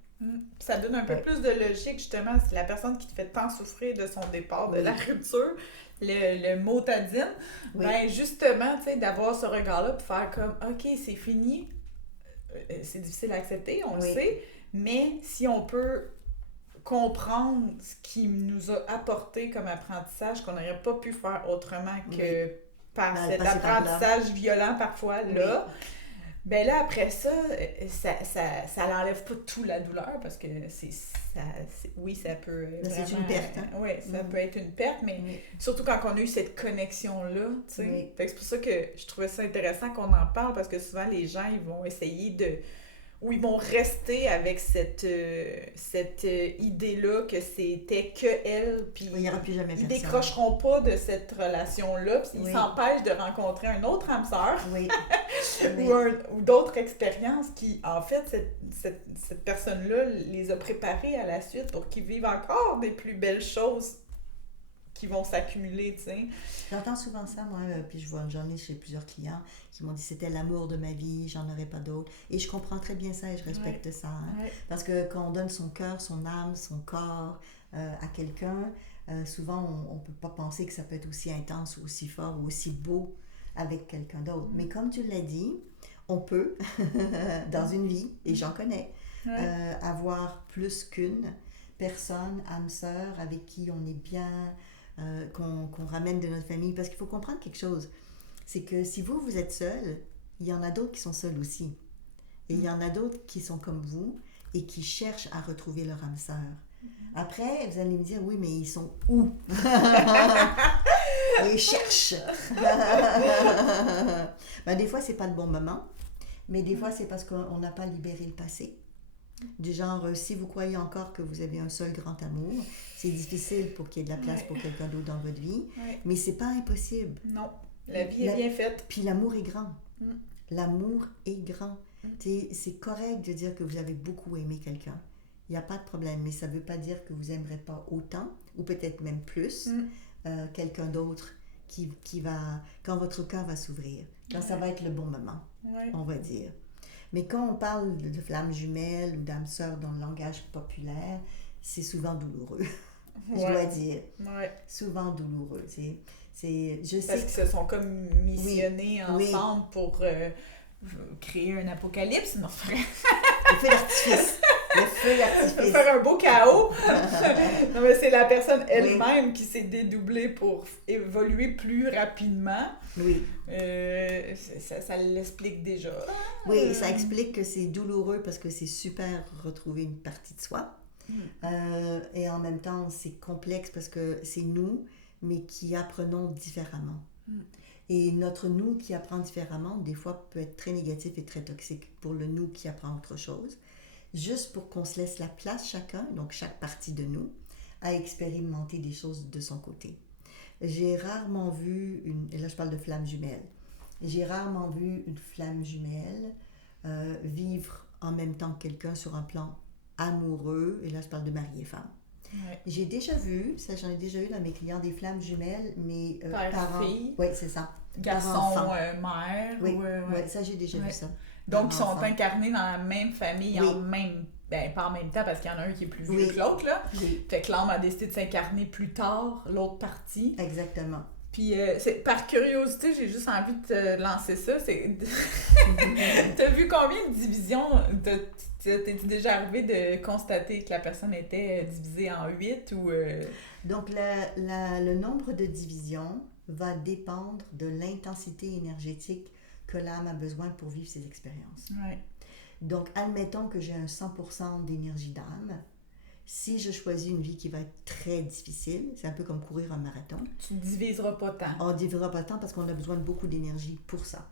Ça donne un peu plus de logique, justement. C'est la personne qui te fait tant souffrir de son départ, de la rupture, le motadine. Ben justement, tu sais, d'avoir ce regard-là, pour faire comme, OK, c'est fini. C'est difficile à accepter, on le sait. Mais si on peut comprendre ce qui nous a apporté comme apprentissage, qu'on n'aurait pas pu faire autrement que par cet apprentissage violent parfois, là, ben là, après ça l'enlève pas tout la douleur, parce que ça peut c'est une perte. Hein? Oui, ça peut être une perte, mais surtout quand on a eu cette connexion-là, tu sais. C'est pour ça que je trouvais ça intéressant qu'on en parle, parce que souvent, les gens, ils vont essayer de... où ils vont rester avec cette idée-là que c'était que elle, puis il n'y aura plus jamais ils personne. décrocheront pas de cette relation-là, puis ils Oui. s'empêchent de rencontrer un autre âme sœur Oui. ou d'autres expériences qui, en fait, cette personne-là les a préparés à la suite pour qu'ils vivent encore des plus belles choses qui vont s'accumuler, tu sais. J'entends souvent ça, moi, puis j'en ai chez plusieurs clients qui m'ont dit c'était l'amour de ma vie, j'en aurais pas d'autre. Et je comprends très bien ça et je respecte ça. Hein. Ouais. Parce que quand on donne son cœur, son âme, son corps à quelqu'un, souvent on peut pas penser que ça peut être aussi intense ou aussi fort ou aussi beau avec quelqu'un d'autre. Mais comme tu l'as dit, on peut, dans une vie, et j'en connais, avoir plus qu'une personne, âme sœur, avec qui on est bien, qu'on ramène de notre famille. Parce qu'il faut comprendre quelque chose, c'est que si vous êtes seul, il y en a d'autres qui sont seuls aussi. Et il y en a d'autres qui sont comme vous et qui cherchent à retrouver leur âme sœur. Après, vous allez me dire, oui, mais ils sont où? Ils cherchent. Ben, des fois, c'est pas le bon moment, mais des fois, c'est parce qu'on n'a pas libéré le passé. Du genre, si vous croyez encore que vous avez un seul grand amour, c'est difficile pour qu'il y ait de la place pour quelqu'un d'autre dans votre vie, mais c'est pas impossible. Non, la vie est bien faite. Puis l'amour est grand. L'amour est grand. C'est correct de dire que vous avez beaucoup aimé quelqu'un. Il n'y a pas de problème, mais ça ne veut pas dire que vous n'aimerez pas autant, ou peut-être même plus, quelqu'un d'autre qui va, quand votre cœur va s'ouvrir, quand ça va être le bon moment, on va dire. Mais quand on parle de flammes jumelles ou d'âme sœur dans le langage populaire, c'est souvent douloureux, je dois dire. Souvent douloureux. Je sais parce qu'ils se sont comme missionnés ensemble pour créer un apocalypse, non, le feu d'artifice. Le feu d'artifice. Faire un beau chaos. Non, mais c'est la personne elle-même qui s'est dédoublée pour évoluer plus rapidement. Oui. Ça l'explique déjà. Oui, ça explique que c'est douloureux parce que c'est super retrouver une partie de soi. Et en même temps, c'est complexe parce que c'est nous, mais qui apprenons différemment. Et notre nous qui apprend différemment, des fois, peut être très négatif et très toxique pour le nous qui apprend autre chose. Juste pour qu'on se laisse la place chacun, donc chaque partie de nous, à expérimenter des choses de son côté. J'ai rarement vu, et là je parle de flamme jumelle, j'ai rarement vu une flamme jumelle vivre en même temps que quelqu'un sur un plan amoureux, et là je parle de mari et femme. J'ai déjà vu, ça j'en ai déjà eu dans mes clients, des flammes jumelles, mais père-fille. Oui, c'est ça. Garçon-mère. Oui, ça j'ai déjà vu ça. Donc, ils sont incarnés dans la même famille, pas en même temps, parce qu'il y en a un qui est plus vieux que l'autre, là. Fait que l'âme a décidé de s'incarner plus tard, l'autre partie. Exactement. Puis, par curiosité, j'ai juste envie de te lancer ça. T'as vu combien de divisions t'es déjà arrivé de constater que la personne était divisée en 8 ou... Donc, le nombre de divisions va dépendre de l'intensité énergétique que l'âme a besoin pour vivre ses expériences. Donc, admettons que j'ai un 100% d'énergie d'âme. Si je choisis une vie qui va être très difficile, c'est un peu comme courir un marathon. Tu ne diviseras pas tant. On ne divisera pas tant parce qu'on a besoin de beaucoup d'énergie pour ça.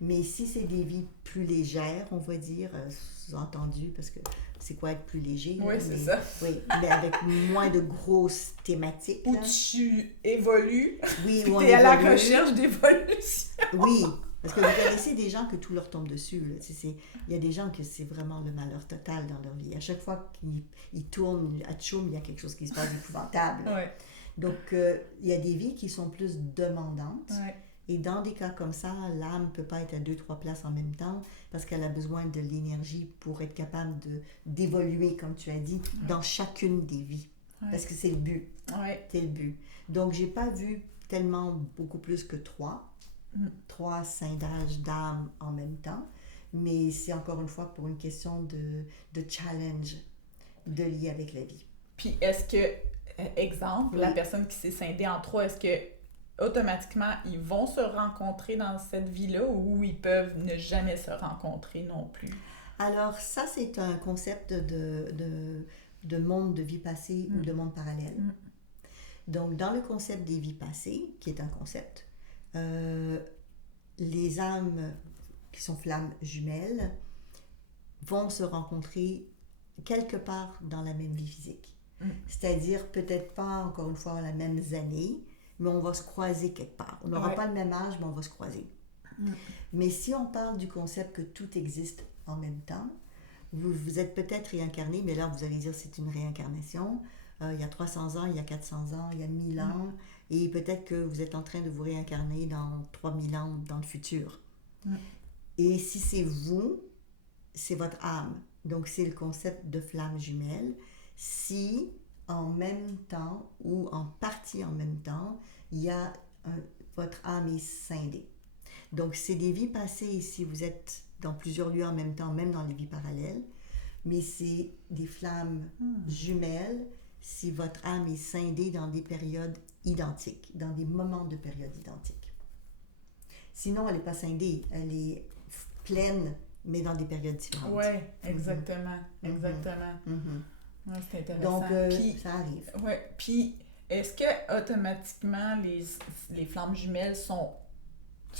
Mais si c'est des vies plus légères, on va dire, sous-entendu, parce que c'est quoi être plus léger? Oui, c'est ça. Oui, mais avec moins de grosses thématiques. Où tu évolues. Oui, où on est à la recherche d'évolution. Oui, parce que vous connaissez des gens que tout leur tombe dessus. Il y a des gens que c'est vraiment le malheur total dans leur vie. À chaque fois qu'ils tournent à tchoum, il y a quelque chose qui se passe d'épouvantable. Donc, il y a des vies qui sont plus demandantes. Et dans des cas comme ça, l'âme ne peut pas être à 2-3 places en même temps parce qu'elle a besoin de l'énergie pour être capable d'évoluer, comme tu as dit, dans chacune des vies. Parce que c'est le but. C'est le but. Donc, je n'ai pas vu tellement beaucoup plus que 3 scindage d'âme en même temps, mais c'est encore une fois pour une question de challenge de lier avec la vie. Puis est-ce que, exemple, la personne qui s'est scindée en 3, est-ce que automatiquement ils vont se rencontrer dans cette vie-là ou ils peuvent ne jamais se rencontrer non plus? Alors ça, c'est un concept de monde de vie passée ou de monde parallèle. Donc dans le concept des vies passées, qui est un concept, les âmes qui sont flammes jumelles vont se rencontrer quelque part dans la même vie physique. C'est-à-dire peut-être pas, encore une fois, la même année, mais on va se croiser quelque part. On n'aura pas le même âge, mais on va se croiser. Mais si on parle du concept que tout existe en même temps, vous êtes peut-être réincarné, mais là, vous allez dire c'est une réincarnation. Il y a 300 ans, il y a 400 ans, il y a 1000 ans, et peut-être que vous êtes en train de vous réincarner dans 3000 ans dans le futur. Et si c'est vous, c'est votre âme. Donc, c'est le concept de flamme jumelle. Si, en même temps, ou en partie en même temps, il y a votre âme est scindée. Donc, c'est des vies passées si vous êtes dans plusieurs lieux en même temps, même dans les vies parallèles. Mais c'est des flammes jumelles si votre âme est scindée dans des périodes identiques, dans des moments de périodes identiques. Sinon, elle n'est pas scindée, elle est pleine, mais dans des périodes différentes. Oui, exactement, exactement. Ouais, c'est intéressant. Donc, ça arrive. Oui, puis est-ce que automatiquement les flammes jumelles sont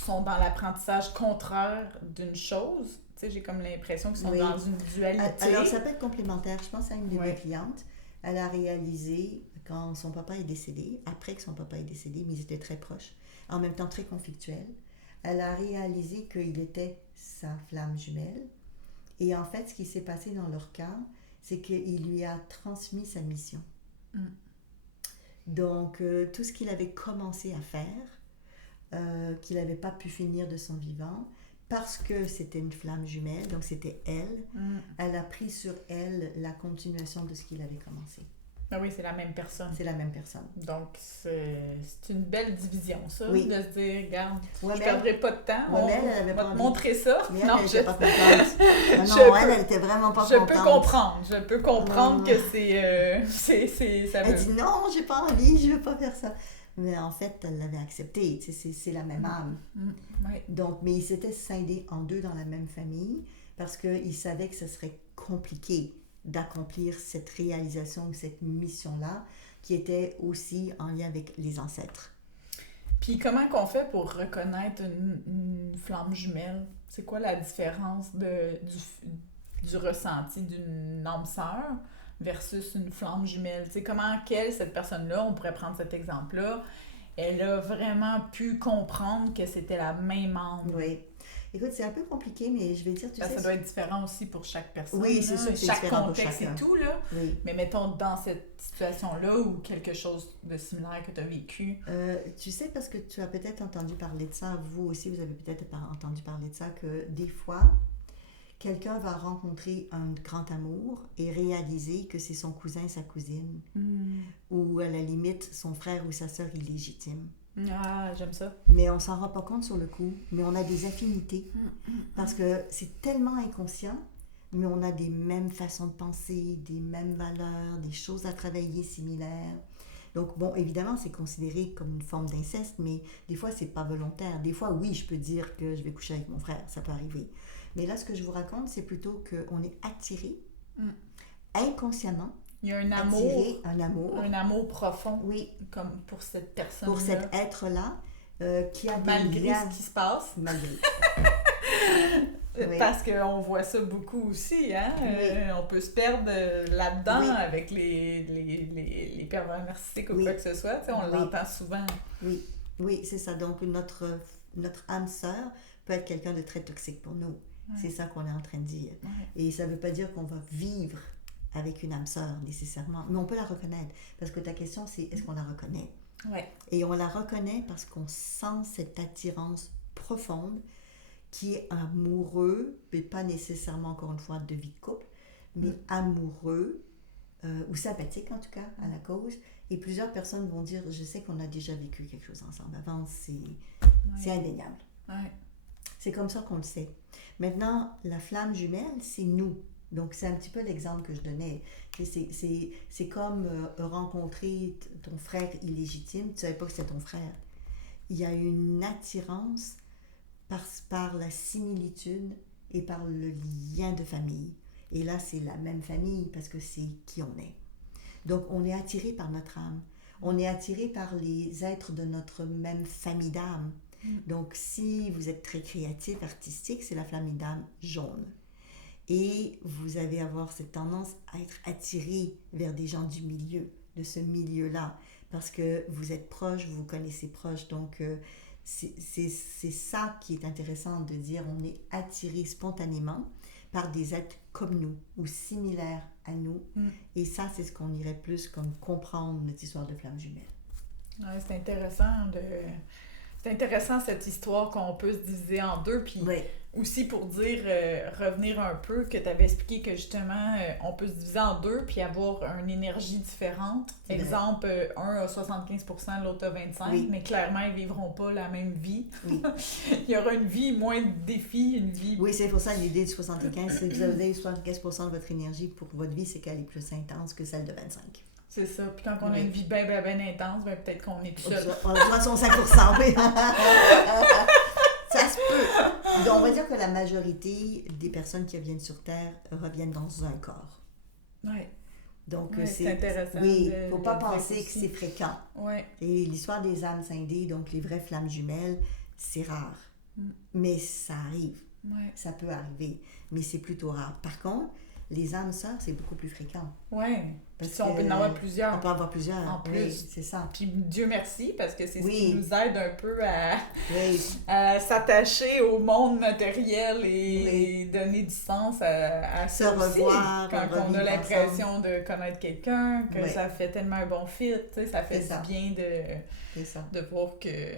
dans l'apprentissage contraire d'une chose? Tu sais, j'ai comme l'impression qu'ils sont dans une dualité. Alors, ça peut être complémentaire. Je pense à une de mes clientes. Elle a réalisé, quand son papa est décédé, après que son papa est décédé, mais ils étaient très proches, en même temps très conflictuels, elle a réalisé qu'il était sa flamme jumelle. Et en fait, ce qui s'est passé dans leur cas, c'est qu'il lui a transmis sa mission. Donc, tout ce qu'il avait commencé à faire, qu'il n'avait pas pu finir de son vivant, parce que c'était une flamme jumelle, donc c'était elle, elle a pris sur elle la continuation de ce qu'il avait commencé. Ah oui, c'est la même personne. C'est la même personne. Donc, c'est une belle division, ça, oui. de se dire, regarde, ouais, je ne perdrai pas de temps, elle va te montrer ça. Mais elle n'était pas contente. Non, elle n'était vraiment pas contente. Je peux comprendre que c'est ça elle dit, non, j'ai pas envie, je veux pas faire ça. Mais en fait, elle l'avait accepté, c'est la même âme. Ouais. Donc, mais ils s'étaient scindés en deux dans la même famille parce qu'ils savaient que ce serait compliqué d'accomplir cette réalisation, cette mission-là, qui était aussi en lien avec les ancêtres. Puis comment qu'on fait pour reconnaître une flamme jumelle? C'est quoi la différence du ressenti d'une âme sœur versus une flamme jumelle? Tu sais, comment cette personne-là, on pourrait prendre cet exemple-là, elle a vraiment pu comprendre que c'était la même âme? Oui. Écoute, c'est un peu compliqué, mais je vais dire, tu sais... Ça doit être différent aussi pour chaque personne. Oui, c'est sûr que c'est différent pour chacun. Chaque contexte et tout, là. Oui. Mais mettons, dans cette situation-là, ou quelque chose de similaire que tu as vécu. Tu sais, parce que tu as peut-être entendu parler de ça, vous aussi, vous avez peut-être entendu parler de ça, que des fois, quelqu'un va rencontrer un grand amour et réaliser que c'est son cousin, sa cousine, ou à la limite, son frère ou sa sœur illégitime. Ah, j'aime ça. Mais on s'en rend pas compte sur le coup, mais on a des affinités, parce que c'est tellement inconscient, mais on a des mêmes façons de penser, des mêmes valeurs, des choses à travailler similaires. Donc, bon, évidemment, c'est considéré comme une forme d'inceste, mais des fois, c'est pas volontaire. Des fois, oui, je peux dire que je vais coucher avec mon frère, ça peut arriver. Mais là, ce que je vous raconte, c'est plutôt qu'on est attiré inconsciemment. Il y a un amour profond, oui, comme pour cette personne-là. Pour cet être-là, qui a malgré des liens... ce qui se passe. Malgré. Oui. Parce qu'on voit ça beaucoup aussi, hein? Oui. On peut se perdre là-dedans avec les pervers narcissiques ou quoi que ce soit. On l'entend souvent. Oui, c'est ça. Donc, notre âme sœur peut être quelqu'un de très toxique pour nous. C'est ça qu'on est en train de dire. Et ça ne veut pas dire qu'on va vivre avec une âme sœur nécessairement, mais on peut la reconnaître. Parce que ta question, c'est est-ce qu'on la reconnaît? Et on la reconnaît parce qu'on sent cette attirance profonde qui est amoureux, mais pas nécessairement, encore une fois, de vie de couple, mais amoureux, ou sympathique en tout cas, à la cause. Et plusieurs personnes vont dire, je sais qu'on a déjà vécu quelque chose ensemble avant, c'est indéniable. C'est comme ça qu'on le sait. Maintenant, la flamme jumelle, c'est nous. Donc, c'est un petit peu l'exemple que je donnais. C'est comme rencontrer ton frère illégitime, tu ne savais pas que c'était ton frère. Il y a une attirance par la similitude et par le lien de famille. Et là, c'est la même famille parce que c'est qui on est. Donc, on est attiré par notre âme. On est attiré par les êtres de notre même famille d'âme. Donc, si vous êtes très créatif, artistique, c'est la famille d'âme jaune. Et vous allez avoir cette tendance à être attiré vers des gens du milieu, de ce milieu-là, parce que vous êtes proche, vous vous connaissez proche. Donc, c'est ça qui est intéressant de dire, on est attiré spontanément par des êtres comme nous ou similaires à nous. Et ça, c'est ce qu'on irait plus comme comprendre notre histoire de flamme jumelle. Ouais, c'est intéressant C'est intéressant cette histoire qu'on peut se diviser en deux, puis aussi pour dire, revenir un peu, que tu avais expliqué que justement, on peut se diviser en deux, puis avoir une énergie différente. Exemple, un a 75%, l'autre a 25%, mais clairement, ils ne vivront pas la même vie. Il y aura une vie, moins de défis, une vie... Oui, c'est pour ça l'idée du 75, c'est que vous avez 75% de votre énergie pour votre vie, c'est qu'elle est plus intense que celle de 25%. C'est ça. Puis quand on a une vie bien intense, ben peut-être qu'on est tout seul. On a son 5%, oui. Ça se peut. Donc, on va dire que la majorité des personnes qui reviennent sur Terre reviennent dans un corps. Oui. Donc, c'est intéressant. Oui, il ne faut pas penser que c'est fréquent. Oui. Et l'histoire des âmes scindées, donc les vraies flammes jumelles, c'est rare. Mais ça arrive. Ouais. Ça peut arriver. Mais c'est plutôt rare. Par contre, les âmes sœurs, c'est beaucoup plus fréquent. Oui. Puis on peut en avoir plusieurs. On peut en avoir plusieurs. En plus. Oui, c'est ça. Puis Dieu merci, parce que c'est ce qui nous aide un peu à s'attacher au monde matériel et donner du sens à ça aussi. Revoir, quand on a l'impression de connaître quelqu'un, que ça fait tellement un bon fit, tu sais, ça fait du bien de voir que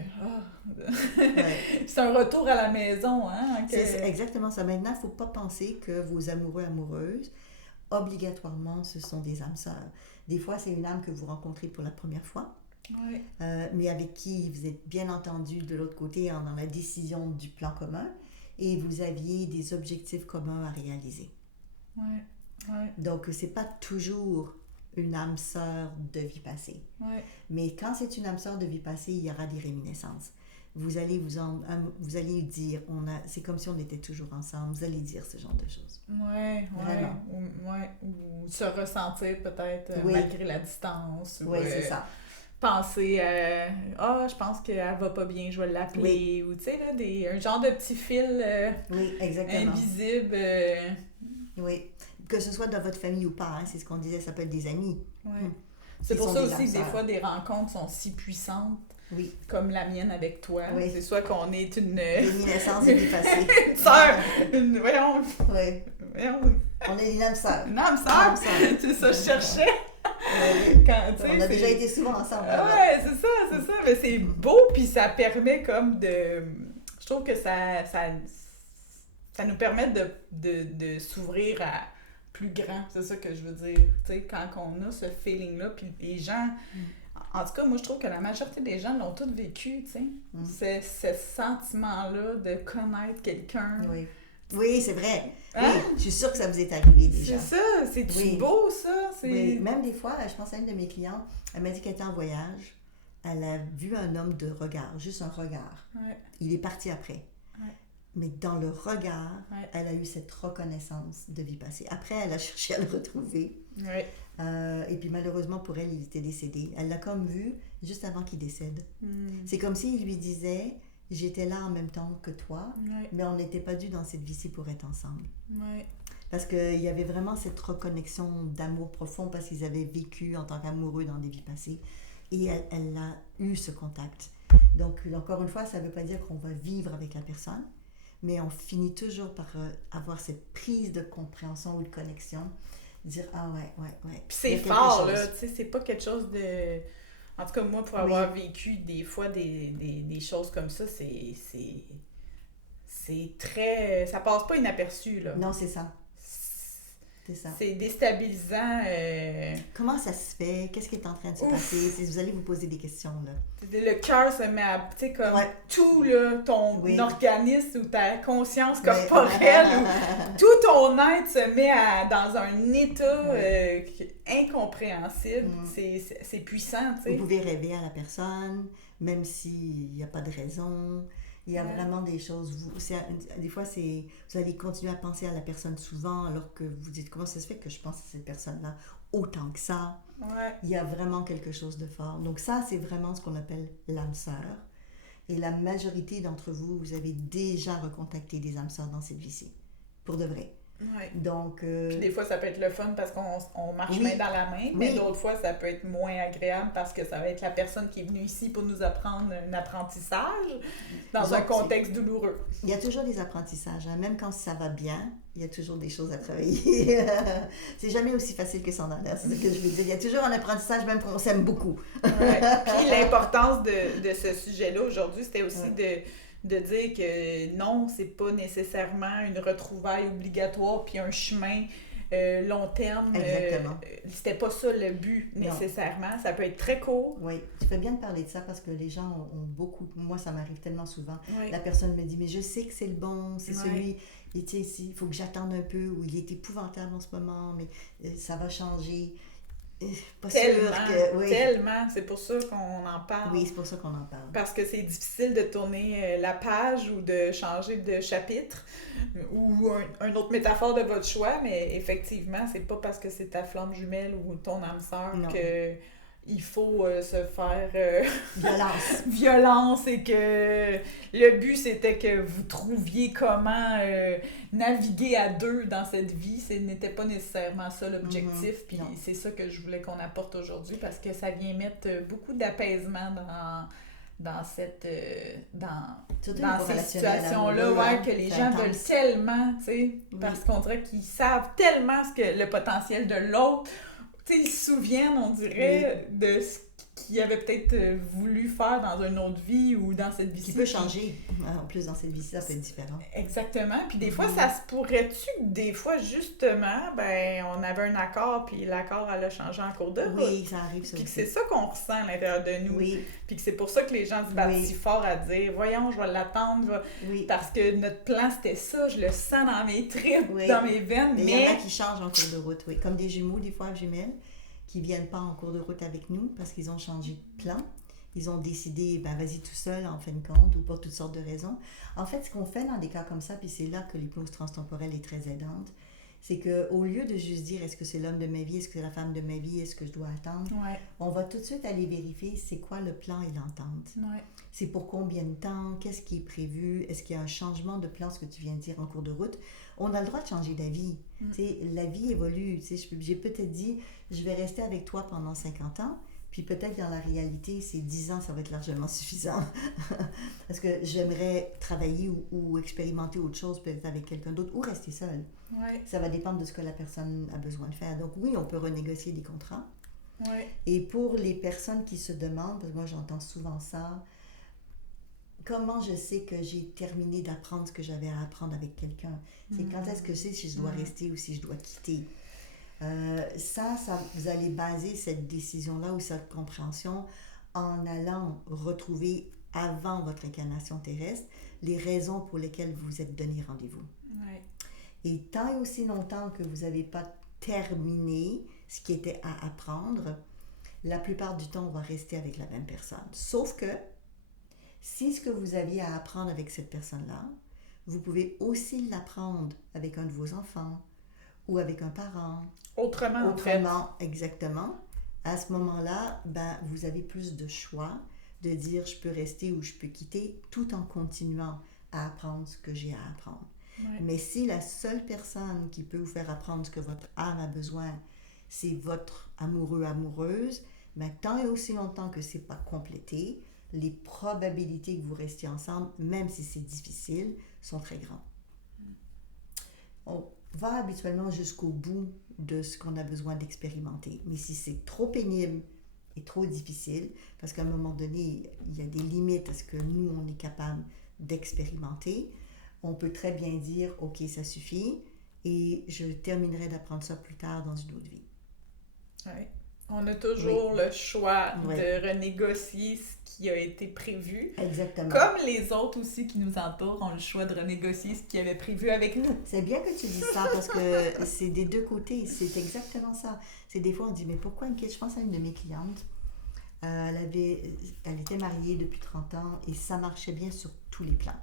c'est un retour à la maison. Hein, c'est exactement ça. Maintenant, il ne faut pas penser que vos amoureux, amoureuses, obligatoirement, ce sont des âmes sœurs. Des fois, c'est une âme que vous rencontrez pour la première fois, mais avec qui vous êtes bien entendu de l'autre côté dans la décision du plan commun et vous aviez des objectifs communs à réaliser. Donc, ce n'est pas toujours une âme sœur de vie passée. Mais quand c'est une âme sœur de vie passée, il y aura des réminiscences. Vous allez dire, c'est comme si on était toujours ensemble, vous allez dire ce genre de choses. Ou se ressentir peut-être malgré la distance. Oui, c'est ça. Penser je pense qu'elle va pas bien, je vais l'appeler. Ou tu sais, là, un genre de petit fil invisible. Oui, que ce soit dans votre famille ou pas, c'est ce qu'on disait, ça peut être des amis. C'est pour ça aussi que des fois, des rencontres sont si puissantes. Comme la mienne avec toi. C'est soit qu'on est une naissance et vie passée. Une sœur. Voyons. On est une âme sœur. Une âme sœur. C'est ça que je cherchais. On a déjà été souvent ensemble. C'est ça. Mais c'est beau, puis ça permet comme de... Je trouve que ça nous permet de s'ouvrir à plus grand. C'est ça que je veux dire. Tu sais, quand on a ce feeling-là, puis les gens... En tout cas, moi, je trouve que la majorité des gens l'ont tous vécu, tu sais. Ce sentiment-là de connaître quelqu'un. Oui, c'est vrai. Oui, je suis sûre que ça vous est arrivé déjà. C'est ça, c'est beau, ça. Oui, même des fois, je pense à une de mes clientes, elle m'a dit qu'elle était en voyage, elle a vu un homme de regard, juste un regard. Il est parti après. Mais dans le regard, elle a eu cette reconnaissance de vie passée. Après, elle a cherché à le retrouver. Et puis malheureusement pour elle, il était décédé. Elle l'a comme vu juste avant qu'il décède. C'est comme s'il lui disait, j'étais là en même temps que toi, mais on n'était pas dû dans cette vie-ci pour être ensemble. Parce qu'il y avait vraiment cette reconnexion d'amour profond parce qu'ils avaient vécu en tant qu'amoureux dans des vies passées. Et elle a eu ce contact. Donc encore une fois, ça ne veut pas dire qu'on va vivre avec la personne, mais on finit toujours par avoir cette prise de compréhension ou de connexion. Dire ouais. Puis c'est fort, là, tu sais, c'est pas quelque chose de... En tout cas, moi, pour avoir vécu des fois des choses comme ça, c'est très... Ça passe pas inaperçu, là. Non, c'est ça. C'est ça. C'est déstabilisant. Comment ça se fait? Qu'est-ce qui est en train de se passer? Vous allez vous poser des questions, là. Le cœur se met à... Tu sais, comme tout, là, ton organisme ou ta conscience corporelle, ou tout ton être se met dans un état incompréhensible. C'est puissant, tu sais. Vous pouvez rêver à la personne, même s'il n'y a pas de raison. Il y a vraiment des choses... des fois, vous allez continuer à penser à la personne souvent, alors que vous dites, comment ça se fait que je pense à cette personne-là autant que ça? Il y a vraiment quelque chose de fort. Donc ça, c'est vraiment ce qu'on appelle l'âme sœur. Et la majorité d'entre vous, vous avez déjà recontacté des âmes sœurs dans cette vie-ci. Pour de vrai. Ouais. Donc... Puis des fois, ça peut être le fun parce qu'on marche Oui. main dans la main, mais Oui. d'autres fois, ça peut être moins agréable parce que ça va être la personne qui est venue ici pour nous apprendre un apprentissage dans un contexte douloureux. Il y a toujours des apprentissages, hein. Même quand ça va bien, il y a toujours des choses à travailler. C'est jamais aussi facile que ça en a l'air, c'est ce que je veux dire. Il y a toujours un apprentissage, même quand on s'aime beaucoup. Ouais. Puis l'importance de ce sujet-là aujourd'hui, c'était aussi de dire que non, c'est pas nécessairement une retrouvaille obligatoire puis un chemin long terme. Exactement. C'était pas ça le but nécessairement. Ça peut être très court. Oui, tu fais bien de parler de ça parce que les gens ont beaucoup... Moi, ça m'arrive tellement souvent. Oui. La personne me dit, mais je sais que c'est le bon, c'est celui... Il était ici, il faut que j'attende un peu, ou il est épouvantable en ce moment, mais ça va changer. Pas tellement, sûr que... Oui. Tellement, c'est pour ça qu'on en parle. Oui, c'est pour ça qu'on en parle. Parce que c'est difficile de tourner la page ou de changer de chapitre ou un autre métaphore de votre choix, mais effectivement, c'est pas parce que c'est ta flamme jumelle ou ton âme sœur que il faut se faire violence et que le but c'était que vous trouviez comment naviguer à deux dans cette vie. Ce n'était pas nécessairement ça l'objectif, puis c'est ça que je voulais qu'on apporte aujourd'hui parce que ça vient mettre beaucoup d'apaisement dans cette dans ces situations-là, que les gens veulent tellement, tu sais, parce qu'on dirait qu'ils savent tellement ce que le potentiel de l'autre. Ils se souviennent, on dirait, de ce qu'ils avaient peut-être voulu faire dans une autre vie ou dans cette vie-ci. Qui peut changer. En plus, dans cette vie-ci, ça peut être différent. Exactement. Puis des fois, ça se pourrait-tu que des fois, justement, ben on avait un accord, puis l'accord, elle a changé en cours de route. Oui, ça arrive, ça. Puis que c'est ça qu'on ressent à l'intérieur de nous. Oui. Puis que c'est pour ça que les gens se battent si fort à dire « Voyons, je vais l'attendre. Parce que notre plan, c'était ça. Je le sens dans mes tripes, dans mes veines. » Mais il y en a qui changent en cours de route, oui. Comme des jumeaux, des fois, jumelles, qui viennent pas en cours de route avec nous parce qu'ils ont changé de plan. Ils ont décidé, ben vas-y tout seul en fin de compte ou pour toutes sortes de raisons. En fait, ce qu'on fait dans des cas comme ça, puis c'est là que l'hypnose transtemporelle est très aidante, c'est qu'au lieu de juste dire est-ce que c'est l'homme de ma vie, est-ce que c'est la femme de ma vie, est-ce que je dois attendre, on va tout de suite aller vérifier c'est quoi le plan et l'entente. C'est pour combien de temps, qu'est-ce qui est prévu, est-ce qu'il y a un changement de plan, ce que tu viens de dire en cours de route. On a le droit de changer d'avis. La vie évolue. J'ai peut-être dit, je vais rester avec toi pendant 50 ans, puis peut-être dans la réalité, c'est 10 ans, ça va être largement suffisant. Parce que j'aimerais travailler ou expérimenter autre chose, peut-être avec quelqu'un d'autre, ou rester seule. Ça va dépendre de ce que la personne a besoin de faire. Donc oui, on peut renégocier des contrats. Et pour les personnes qui se demandent, parce que moi j'entends souvent ça, comment je sais que j'ai terminé d'apprendre ce que j'avais à apprendre avec quelqu'un? C'est quand est-ce que c'est si je dois rester ou si je dois quitter? Ça, vous allez baser cette décision-là ou cette compréhension en allant retrouver avant votre incarnation terrestre les raisons pour lesquelles vous vous êtes donné rendez-vous. Et tant et aussi longtemps que vous n'avez pas terminé ce qui était à apprendre, la plupart du temps, on va rester avec la même personne. Sauf que si ce que vous aviez à apprendre avec cette personne-là, vous pouvez aussi l'apprendre avec un de vos enfants ou avec un parent. Autrement, exactement. À ce moment-là, ben, vous avez plus de choix de dire je peux rester ou je peux quitter tout en continuant à apprendre ce que j'ai à apprendre. Mais si la seule personne qui peut vous faire apprendre ce que votre âme a besoin, c'est votre amoureux, amoureuse, ben, tant et aussi longtemps que ce n'est pas complété, les probabilités que vous restiez ensemble, même si c'est difficile, sont très grandes. On va habituellement jusqu'au bout de ce qu'on a besoin d'expérimenter. Mais si c'est trop pénible et trop difficile, parce qu'à un moment donné, il y a des limites à ce que nous, on est capable d'expérimenter, on peut très bien dire, OK, ça suffit, et je terminerai d'apprendre ça plus tard dans une autre vie. On a toujours le choix de renégocier ce qui a été prévu. Exactement. Comme les autres aussi qui nous entourent ont le choix de renégocier ce qu'ils avaient prévu avec nous. C'est bien que tu dises ça parce que c'est des deux côtés. C'est exactement ça. C'est des fois, on dit, mais pourquoi une question? Je pense à une de mes clientes. Elle était mariée depuis 30 ans et ça marchait bien sur tous les plans.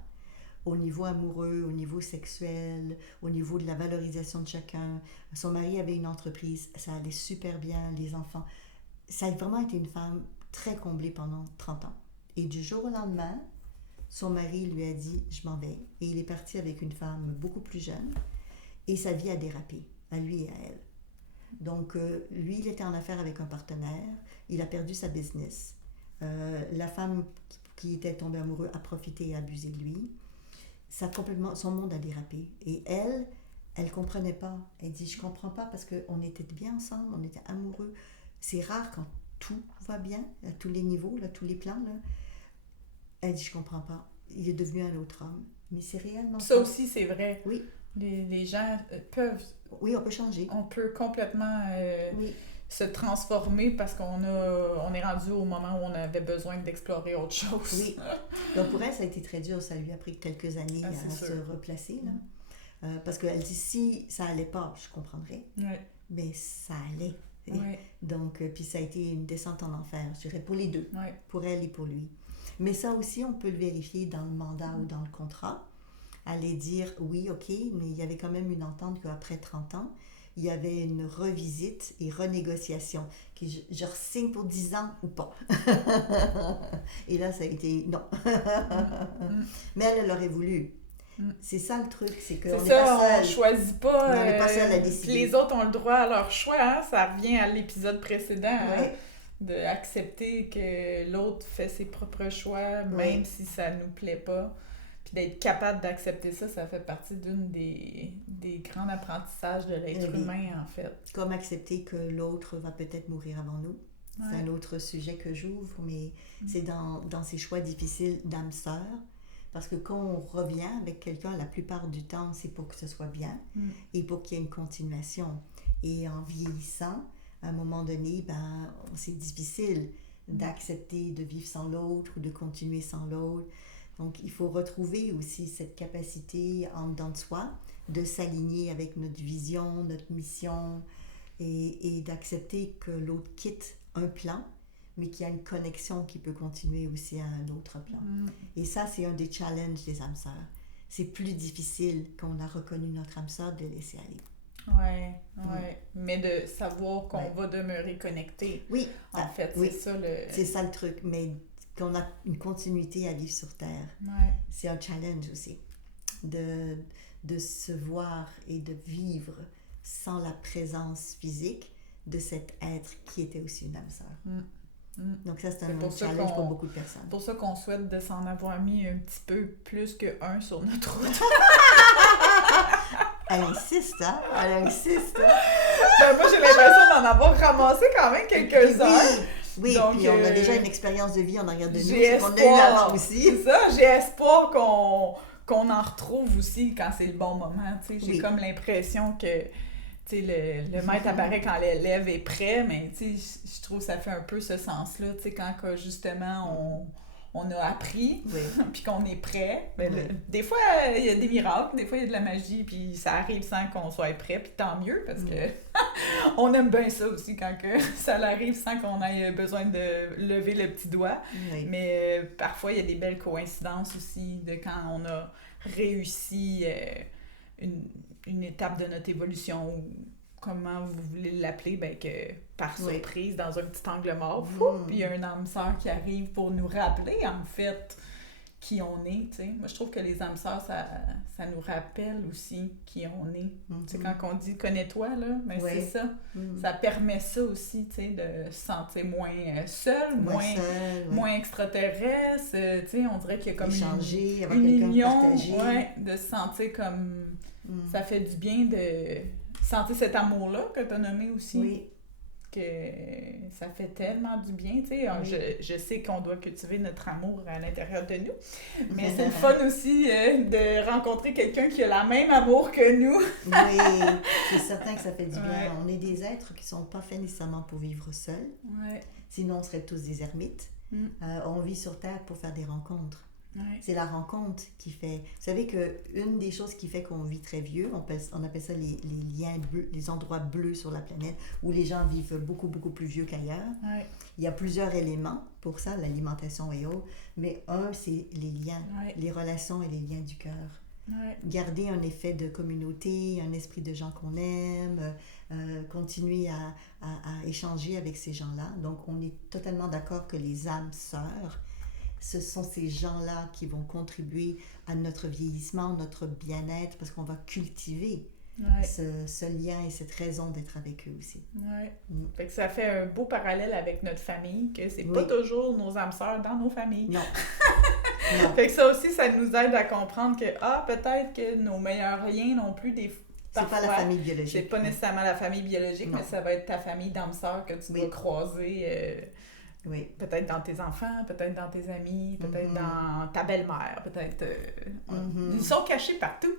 Au niveau amoureux, au niveau sexuel, au niveau de la valorisation de chacun. Son mari avait une entreprise, ça allait super bien, les enfants. Ça a vraiment été une femme très comblée pendant 30 ans. Et du jour au lendemain, son mari lui a dit « je m'en vais ». Et il est parti avec une femme beaucoup plus jeune. Et sa vie a dérapé, à lui et à elle. Donc, lui, il était en affaire avec un partenaire. Il a perdu sa business. La femme qui était tombée amoureuse a profité et abusé de lui. Son monde a dérapé. Et elle comprenait pas. Elle dit, je comprends pas parce qu'on était bien ensemble, on était amoureux. C'est rare quand tout va bien, à tous les niveaux, à tous les plans. Là. Elle dit, je comprends pas. Il est devenu un autre homme. Mais c'est réellement ça. Ça aussi, c'est vrai. Oui. Les gens peuvent... Oui, on peut changer. On peut complètement se transformer parce on est rendu au moment où on avait besoin d'explorer autre chose. Oui. Donc pour elle, ça a été très dur. Ça lui a pris quelques années à se replacer. Là. Parce qu'elle dit, si ça allait pas, je comprendrais. Ouais. Mais ça allait. Ouais. Donc, puis ça a été une descente en enfer, je dirais, pour les deux. Ouais. Pour elle et pour lui. Mais ça aussi, on peut le vérifier dans le mandat ou dans le contrat. Aller dire, oui, OK, mais il y avait quand même une entente qu'après 30 ans, il y avait une revisite et renégociation. Je re-signe pour 10 ans ou pas. Et là, ça a été non. Mais elle aurait voulu. C'est ça le truc, c'est qu'on n'est pas seul. On choisit pas. On n'est pas seul à décider. Les autres ont le droit à leur choix. Hein? Ça revient à l'épisode précédent. Ouais. D'accepter que l'autre fait ses propres choix, même si ça nous plaît pas. Puis d'être capable d'accepter ça, ça fait partie d'une des grands apprentissages de l'être humain, en fait. Comme accepter que l'autre va peut-être mourir avant nous. Ouais. C'est un autre sujet que j'ouvre, mais c'est dans ces choix difficiles d'âme sœur. Parce que quand on revient avec quelqu'un, la plupart du temps, c'est pour que ce soit bien et pour qu'il y ait une continuation. Et en vieillissant, à un moment donné, c'est difficile d'accepter de vivre sans l'autre ou de continuer sans l'autre. Donc, il faut retrouver aussi cette capacité en dedans de soi de s'aligner avec notre vision, notre mission et d'accepter que l'autre quitte un plan, mais qu'il y a une connexion qui peut continuer aussi à un autre plan. Et ça, c'est un des challenges des âmes sœurs. C'est plus difficile quand on a reconnu notre âme sœur de laisser aller. Ouais. Mais de savoir qu'on va demeurer connecté. Oui. En fait, c'est ça le... C'est ça le truc, mais qu'on a une continuité à vivre sur Terre. Ouais. C'est un challenge aussi. De se voir et de vivre sans la présence physique de cet être qui était aussi une âme sœur. Donc ça, c'est un challenge pour beaucoup de personnes. C'est pour ça qu'on souhaite de s'en avoir mis un petit peu plus qu'un sur notre route. Elle insiste, hein? Elle insiste. Moi, j'ai l'impression d'en avoir ramassé quand même quelques-uns. Oui, donc, puis on a déjà une expérience de vie en arrière de nous. C'est qu'on a eu avant aussi. C'est ça, j'ai espoir qu'on en retrouve aussi quand c'est le bon moment. J'ai comme l'impression que le maître apparaît quand l'élève est prêt, mais je trouve que ça fait un peu ce sens-là, quand justement on a appris, puis qu'on est prêt. Des fois, il y a des miracles, des fois, il y a de la magie, puis ça arrive sans qu'on soit prêt, puis tant mieux, parce que on aime bien ça aussi, quand que ça arrive sans qu'on ait besoin de lever le petit doigt. Mais parfois, il y a des belles coïncidences aussi de quand on a réussi une étape de notre évolution, ou comment vous voulez l'appeler, que par surprise, dans un petit angle mort, puis il y a une âme sœur qui arrive pour nous rappeler, en fait, qui on est, t'sais. Moi, je trouve que les âmes sœurs, ça nous rappelle aussi qui on est. Quand on dit « connais-toi », là, c'est ça. Ça permet ça aussi, de se sentir moins seul, moins extraterrestre. On dirait qu'il y a comme une union, de se sentir comme... Ça fait du bien de sentir cet amour-là que tu as nommé aussi. Oui. Que ça fait tellement du bien, je sais qu'on doit cultiver notre amour à l'intérieur de nous, mais c'est le fun aussi de rencontrer quelqu'un qui a la même amour que nous. Oui, c'est certain que ça fait du bien. On est des êtres qui sont pas faits nécessairement pour vivre seuls. Sinon on serait tous des ermites. On vit sur Terre pour faire des rencontres. C'est la rencontre qui fait... Vous savez qu'une des choses qui fait qu'on vit très vieux, on appelle ça les liens bleus, les endroits bleus sur la planète, où les gens vivent beaucoup, beaucoup plus vieux qu'ailleurs. Il y a plusieurs éléments pour ça, l'alimentation et autres, mais un, c'est les liens, les relations et les liens du cœur. Garder un effet de communauté, un esprit de gens qu'on aime, continuer à échanger avec ces gens-là. Donc, on est totalement d'accord que les âmes sœurs, ce sont ces gens-là qui vont contribuer à notre vieillissement, notre bien-être, parce qu'on va cultiver ce lien et cette raison d'être avec eux aussi. Ouais. Fait que ça fait un beau parallèle avec notre famille, que c'est pas toujours nos âmes sœurs dans nos familles. Non. Non. Fait que ça aussi, ça nous aide à comprendre que, peut-être que nos meilleurs liens non plus, c'est pas la famille biologique. C'est pas nécessairement la famille biologique, mais ça va être ta famille d'âme sœur que tu vas croiser. Peut-être dans tes enfants, peut-être dans tes amis, peut-être dans ta belle-mère, peut-être... Ils sont cachés partout.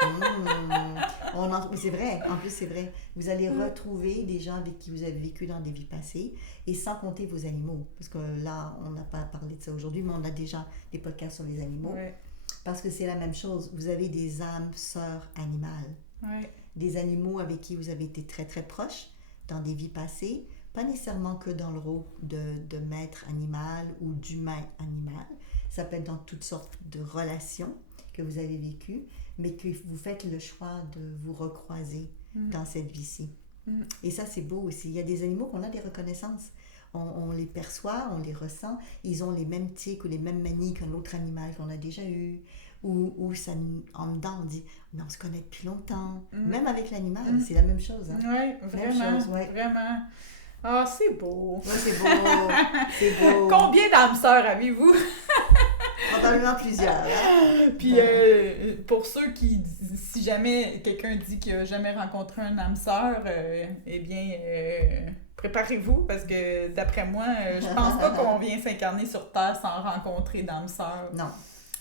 Mais c'est vrai, en plus c'est vrai. Vous allez retrouver des gens avec qui vous avez vécu dans des vies passées, et sans compter vos animaux. Parce que là, on n'a pas parlé de ça aujourd'hui, mais on a déjà des podcasts sur les animaux. Parce que c'est la même chose. Vous avez des âmes sœurs animales. Des animaux avec qui vous avez été très très proches dans des vies passées. Pas nécessairement que dans le rôle de maître animal ou d'humain animal. Ça peut être dans toutes sortes de relations que vous avez vécues, mais que vous faites le choix de vous recroiser dans cette vie-ci. Et ça, c'est beau aussi. Il y a des animaux qu'on a des reconnaissances. On les perçoit, on les ressent. Ils ont les mêmes tics ou les mêmes manies qu'un autre animal qu'on a déjà eu. Ou ça, en dedans, on dit, mais on se connaît depuis longtemps. Même avec l'animal, c'est la même chose. Hein? Oui, vraiment, vraiment. Ah, c'est beau! Oui, c'est beau! C'est beau! Combien d'âmes sœurs avez-vous? Probablement plusieurs. Hein? Puis, pour ceux qui... Si jamais quelqu'un dit qu'il n'a jamais rencontré un âme sœur, eh bien, préparez-vous, parce que, d'après moi, je pense pas qu'on vient s'incarner sur Terre sans rencontrer d'âme sœur.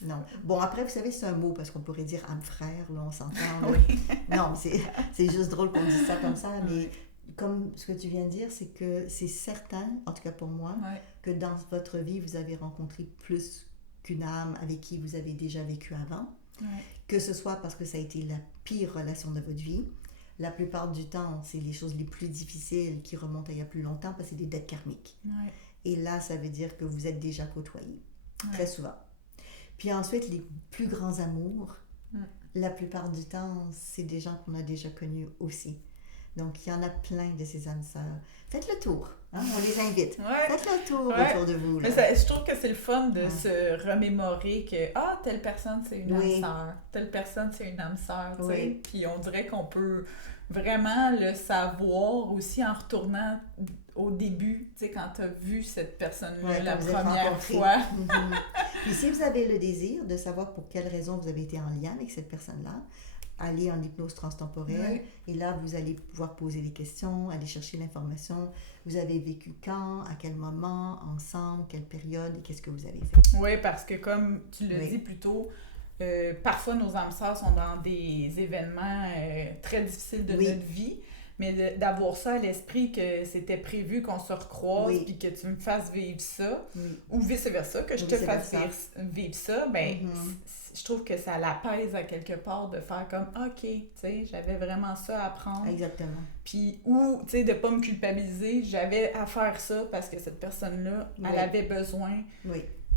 Non. Bon, après, vous savez, c'est un mot, parce qu'on pourrait dire âme frère, là, on s'entend. Oui. Non, c'est juste drôle qu'on dise ça comme ça, mais... Comme ce que tu viens de dire, c'est que c'est certain, en tout cas pour moi, que dans votre vie, vous avez rencontré plus qu'une âme avec qui vous avez déjà vécu avant. Que ce soit parce que ça a été la pire relation de votre vie. La plupart du temps, c'est les choses les plus difficiles qui remontent à il y a plus longtemps parce que c'est des dettes karmiques. Et là, ça veut dire que vous êtes déjà côtoyés, très souvent. Puis ensuite, les plus grands amours, la plupart du temps, c'est des gens qu'on a déjà connus aussi. Donc, il y en a plein de ces âmes sœurs. Faites le tour. Hein? On les invite. Faites le tour autour de vous. Là. Mais je trouve que c'est le fun de se remémorer que telle personne, c'est une âme sœur. Telle personne, c'est une âme sœur. Puis on dirait qu'on peut vraiment le savoir aussi en retournant au début, tu sais, quand tu as vu cette personne-là la première fois. Puis si vous avez le désir de savoir pour quelle raison vous avez été en lien avec cette personne-là, allez en hypnose transtemporelle et là, vous allez pouvoir poser des questions, aller chercher l'information. Vous avez vécu quand, à quel moment, ensemble, quelle période et qu'est-ce que vous avez fait. Oui, parce que comme tu l'as dit plus tôt, parfois nos âmes sœurs sont dans des événements très difficiles de notre vie, mais d'avoir ça à l'esprit que c'était prévu qu'on se recroise puis que tu me fasses vivre ça, ou vice-versa, que je te fasse vivre ça, je trouve que ça l'apaise à quelque part de faire comme OK, tu sais, j'avais vraiment ça à apprendre. Exactement. Puis, ou, tu sais, de pas me culpabiliser, j'avais à faire ça parce que cette personne-là, elle avait besoin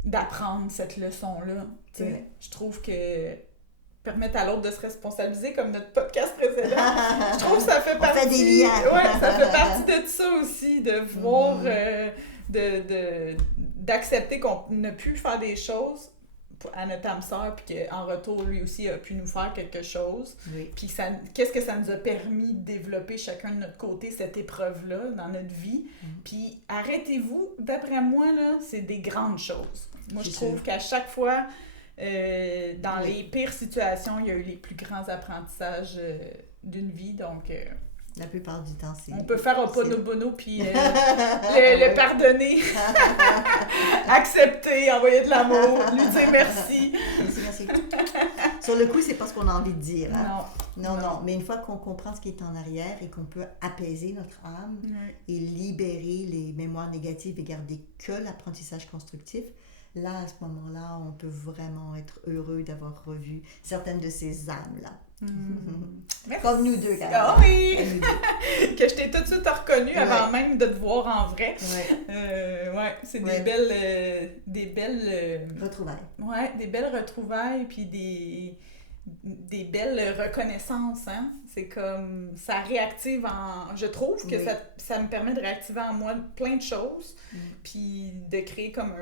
d'apprendre cette leçon-là. Tu sais, je trouve que permettre à l'autre de se responsabiliser, comme notre podcast précédent, je trouve que ça fait partie... On fait des liens. Ça fait partie de ça aussi, de voir, d'accepter qu'on ne peut faire des choses à notre âme sœur, puis qu'en retour, lui aussi a pu nous faire quelque chose. Puis qu'est-ce que ça nous a permis de développer chacun de notre côté, cette épreuve-là, dans notre vie. Puis arrêtez-vous, d'après moi, là, c'est des grandes choses. Moi, je trouve qu'à chaque fois, dans les pires situations, il y a eu les plus grands apprentissages d'une vie, donc... La plupart du temps, c'est... On peut faire un Ho'oponopono puis le pardonner, accepter, envoyer de l'amour, lui dire merci. Merci. Sur le coup, c'est pas ce qu'on a envie de dire. Hein? Non. Mais une fois qu'on comprend ce qui est en arrière et qu'on peut apaiser notre âme et libérer les mémoires négatives et garder que l'apprentissage constructif, là, à ce moment-là, on peut vraiment être heureux d'avoir revu certaines de ces âmes-là. Comme nous deux, quand même. Ah oui! Que je t'ai tout de suite reconnue avant même de te voir en vrai. C'est des belles retrouvailles. Des belles retrouvailles, puis des belles reconnaissances, hein? C'est comme, ça réactive je trouve que ça me permet de réactiver en moi plein de choses, puis de créer comme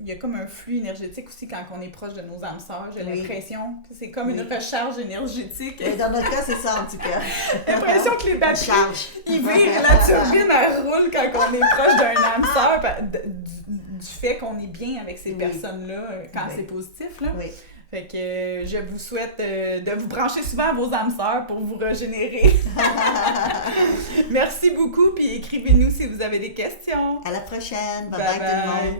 il y a comme un flux énergétique aussi quand on est proche de nos âmes sœurs. J'ai l'impression que c'est comme une recharge énergétique. Et dans notre cas, c'est ça, en tout cas. J'ai l'impression que les batteries, ils virent, la turbine, elle roule quand on est proche d'un âme sœur, du fait qu'on est bien avec ces personnes-là, quand c'est positif, là. Oui. Fait que je vous souhaite de vous brancher souvent à vos âmes sœurs pour vous régénérer. Merci beaucoup, puis écrivez-nous si vous avez des questions. À la prochaine. Bye bye tout le monde.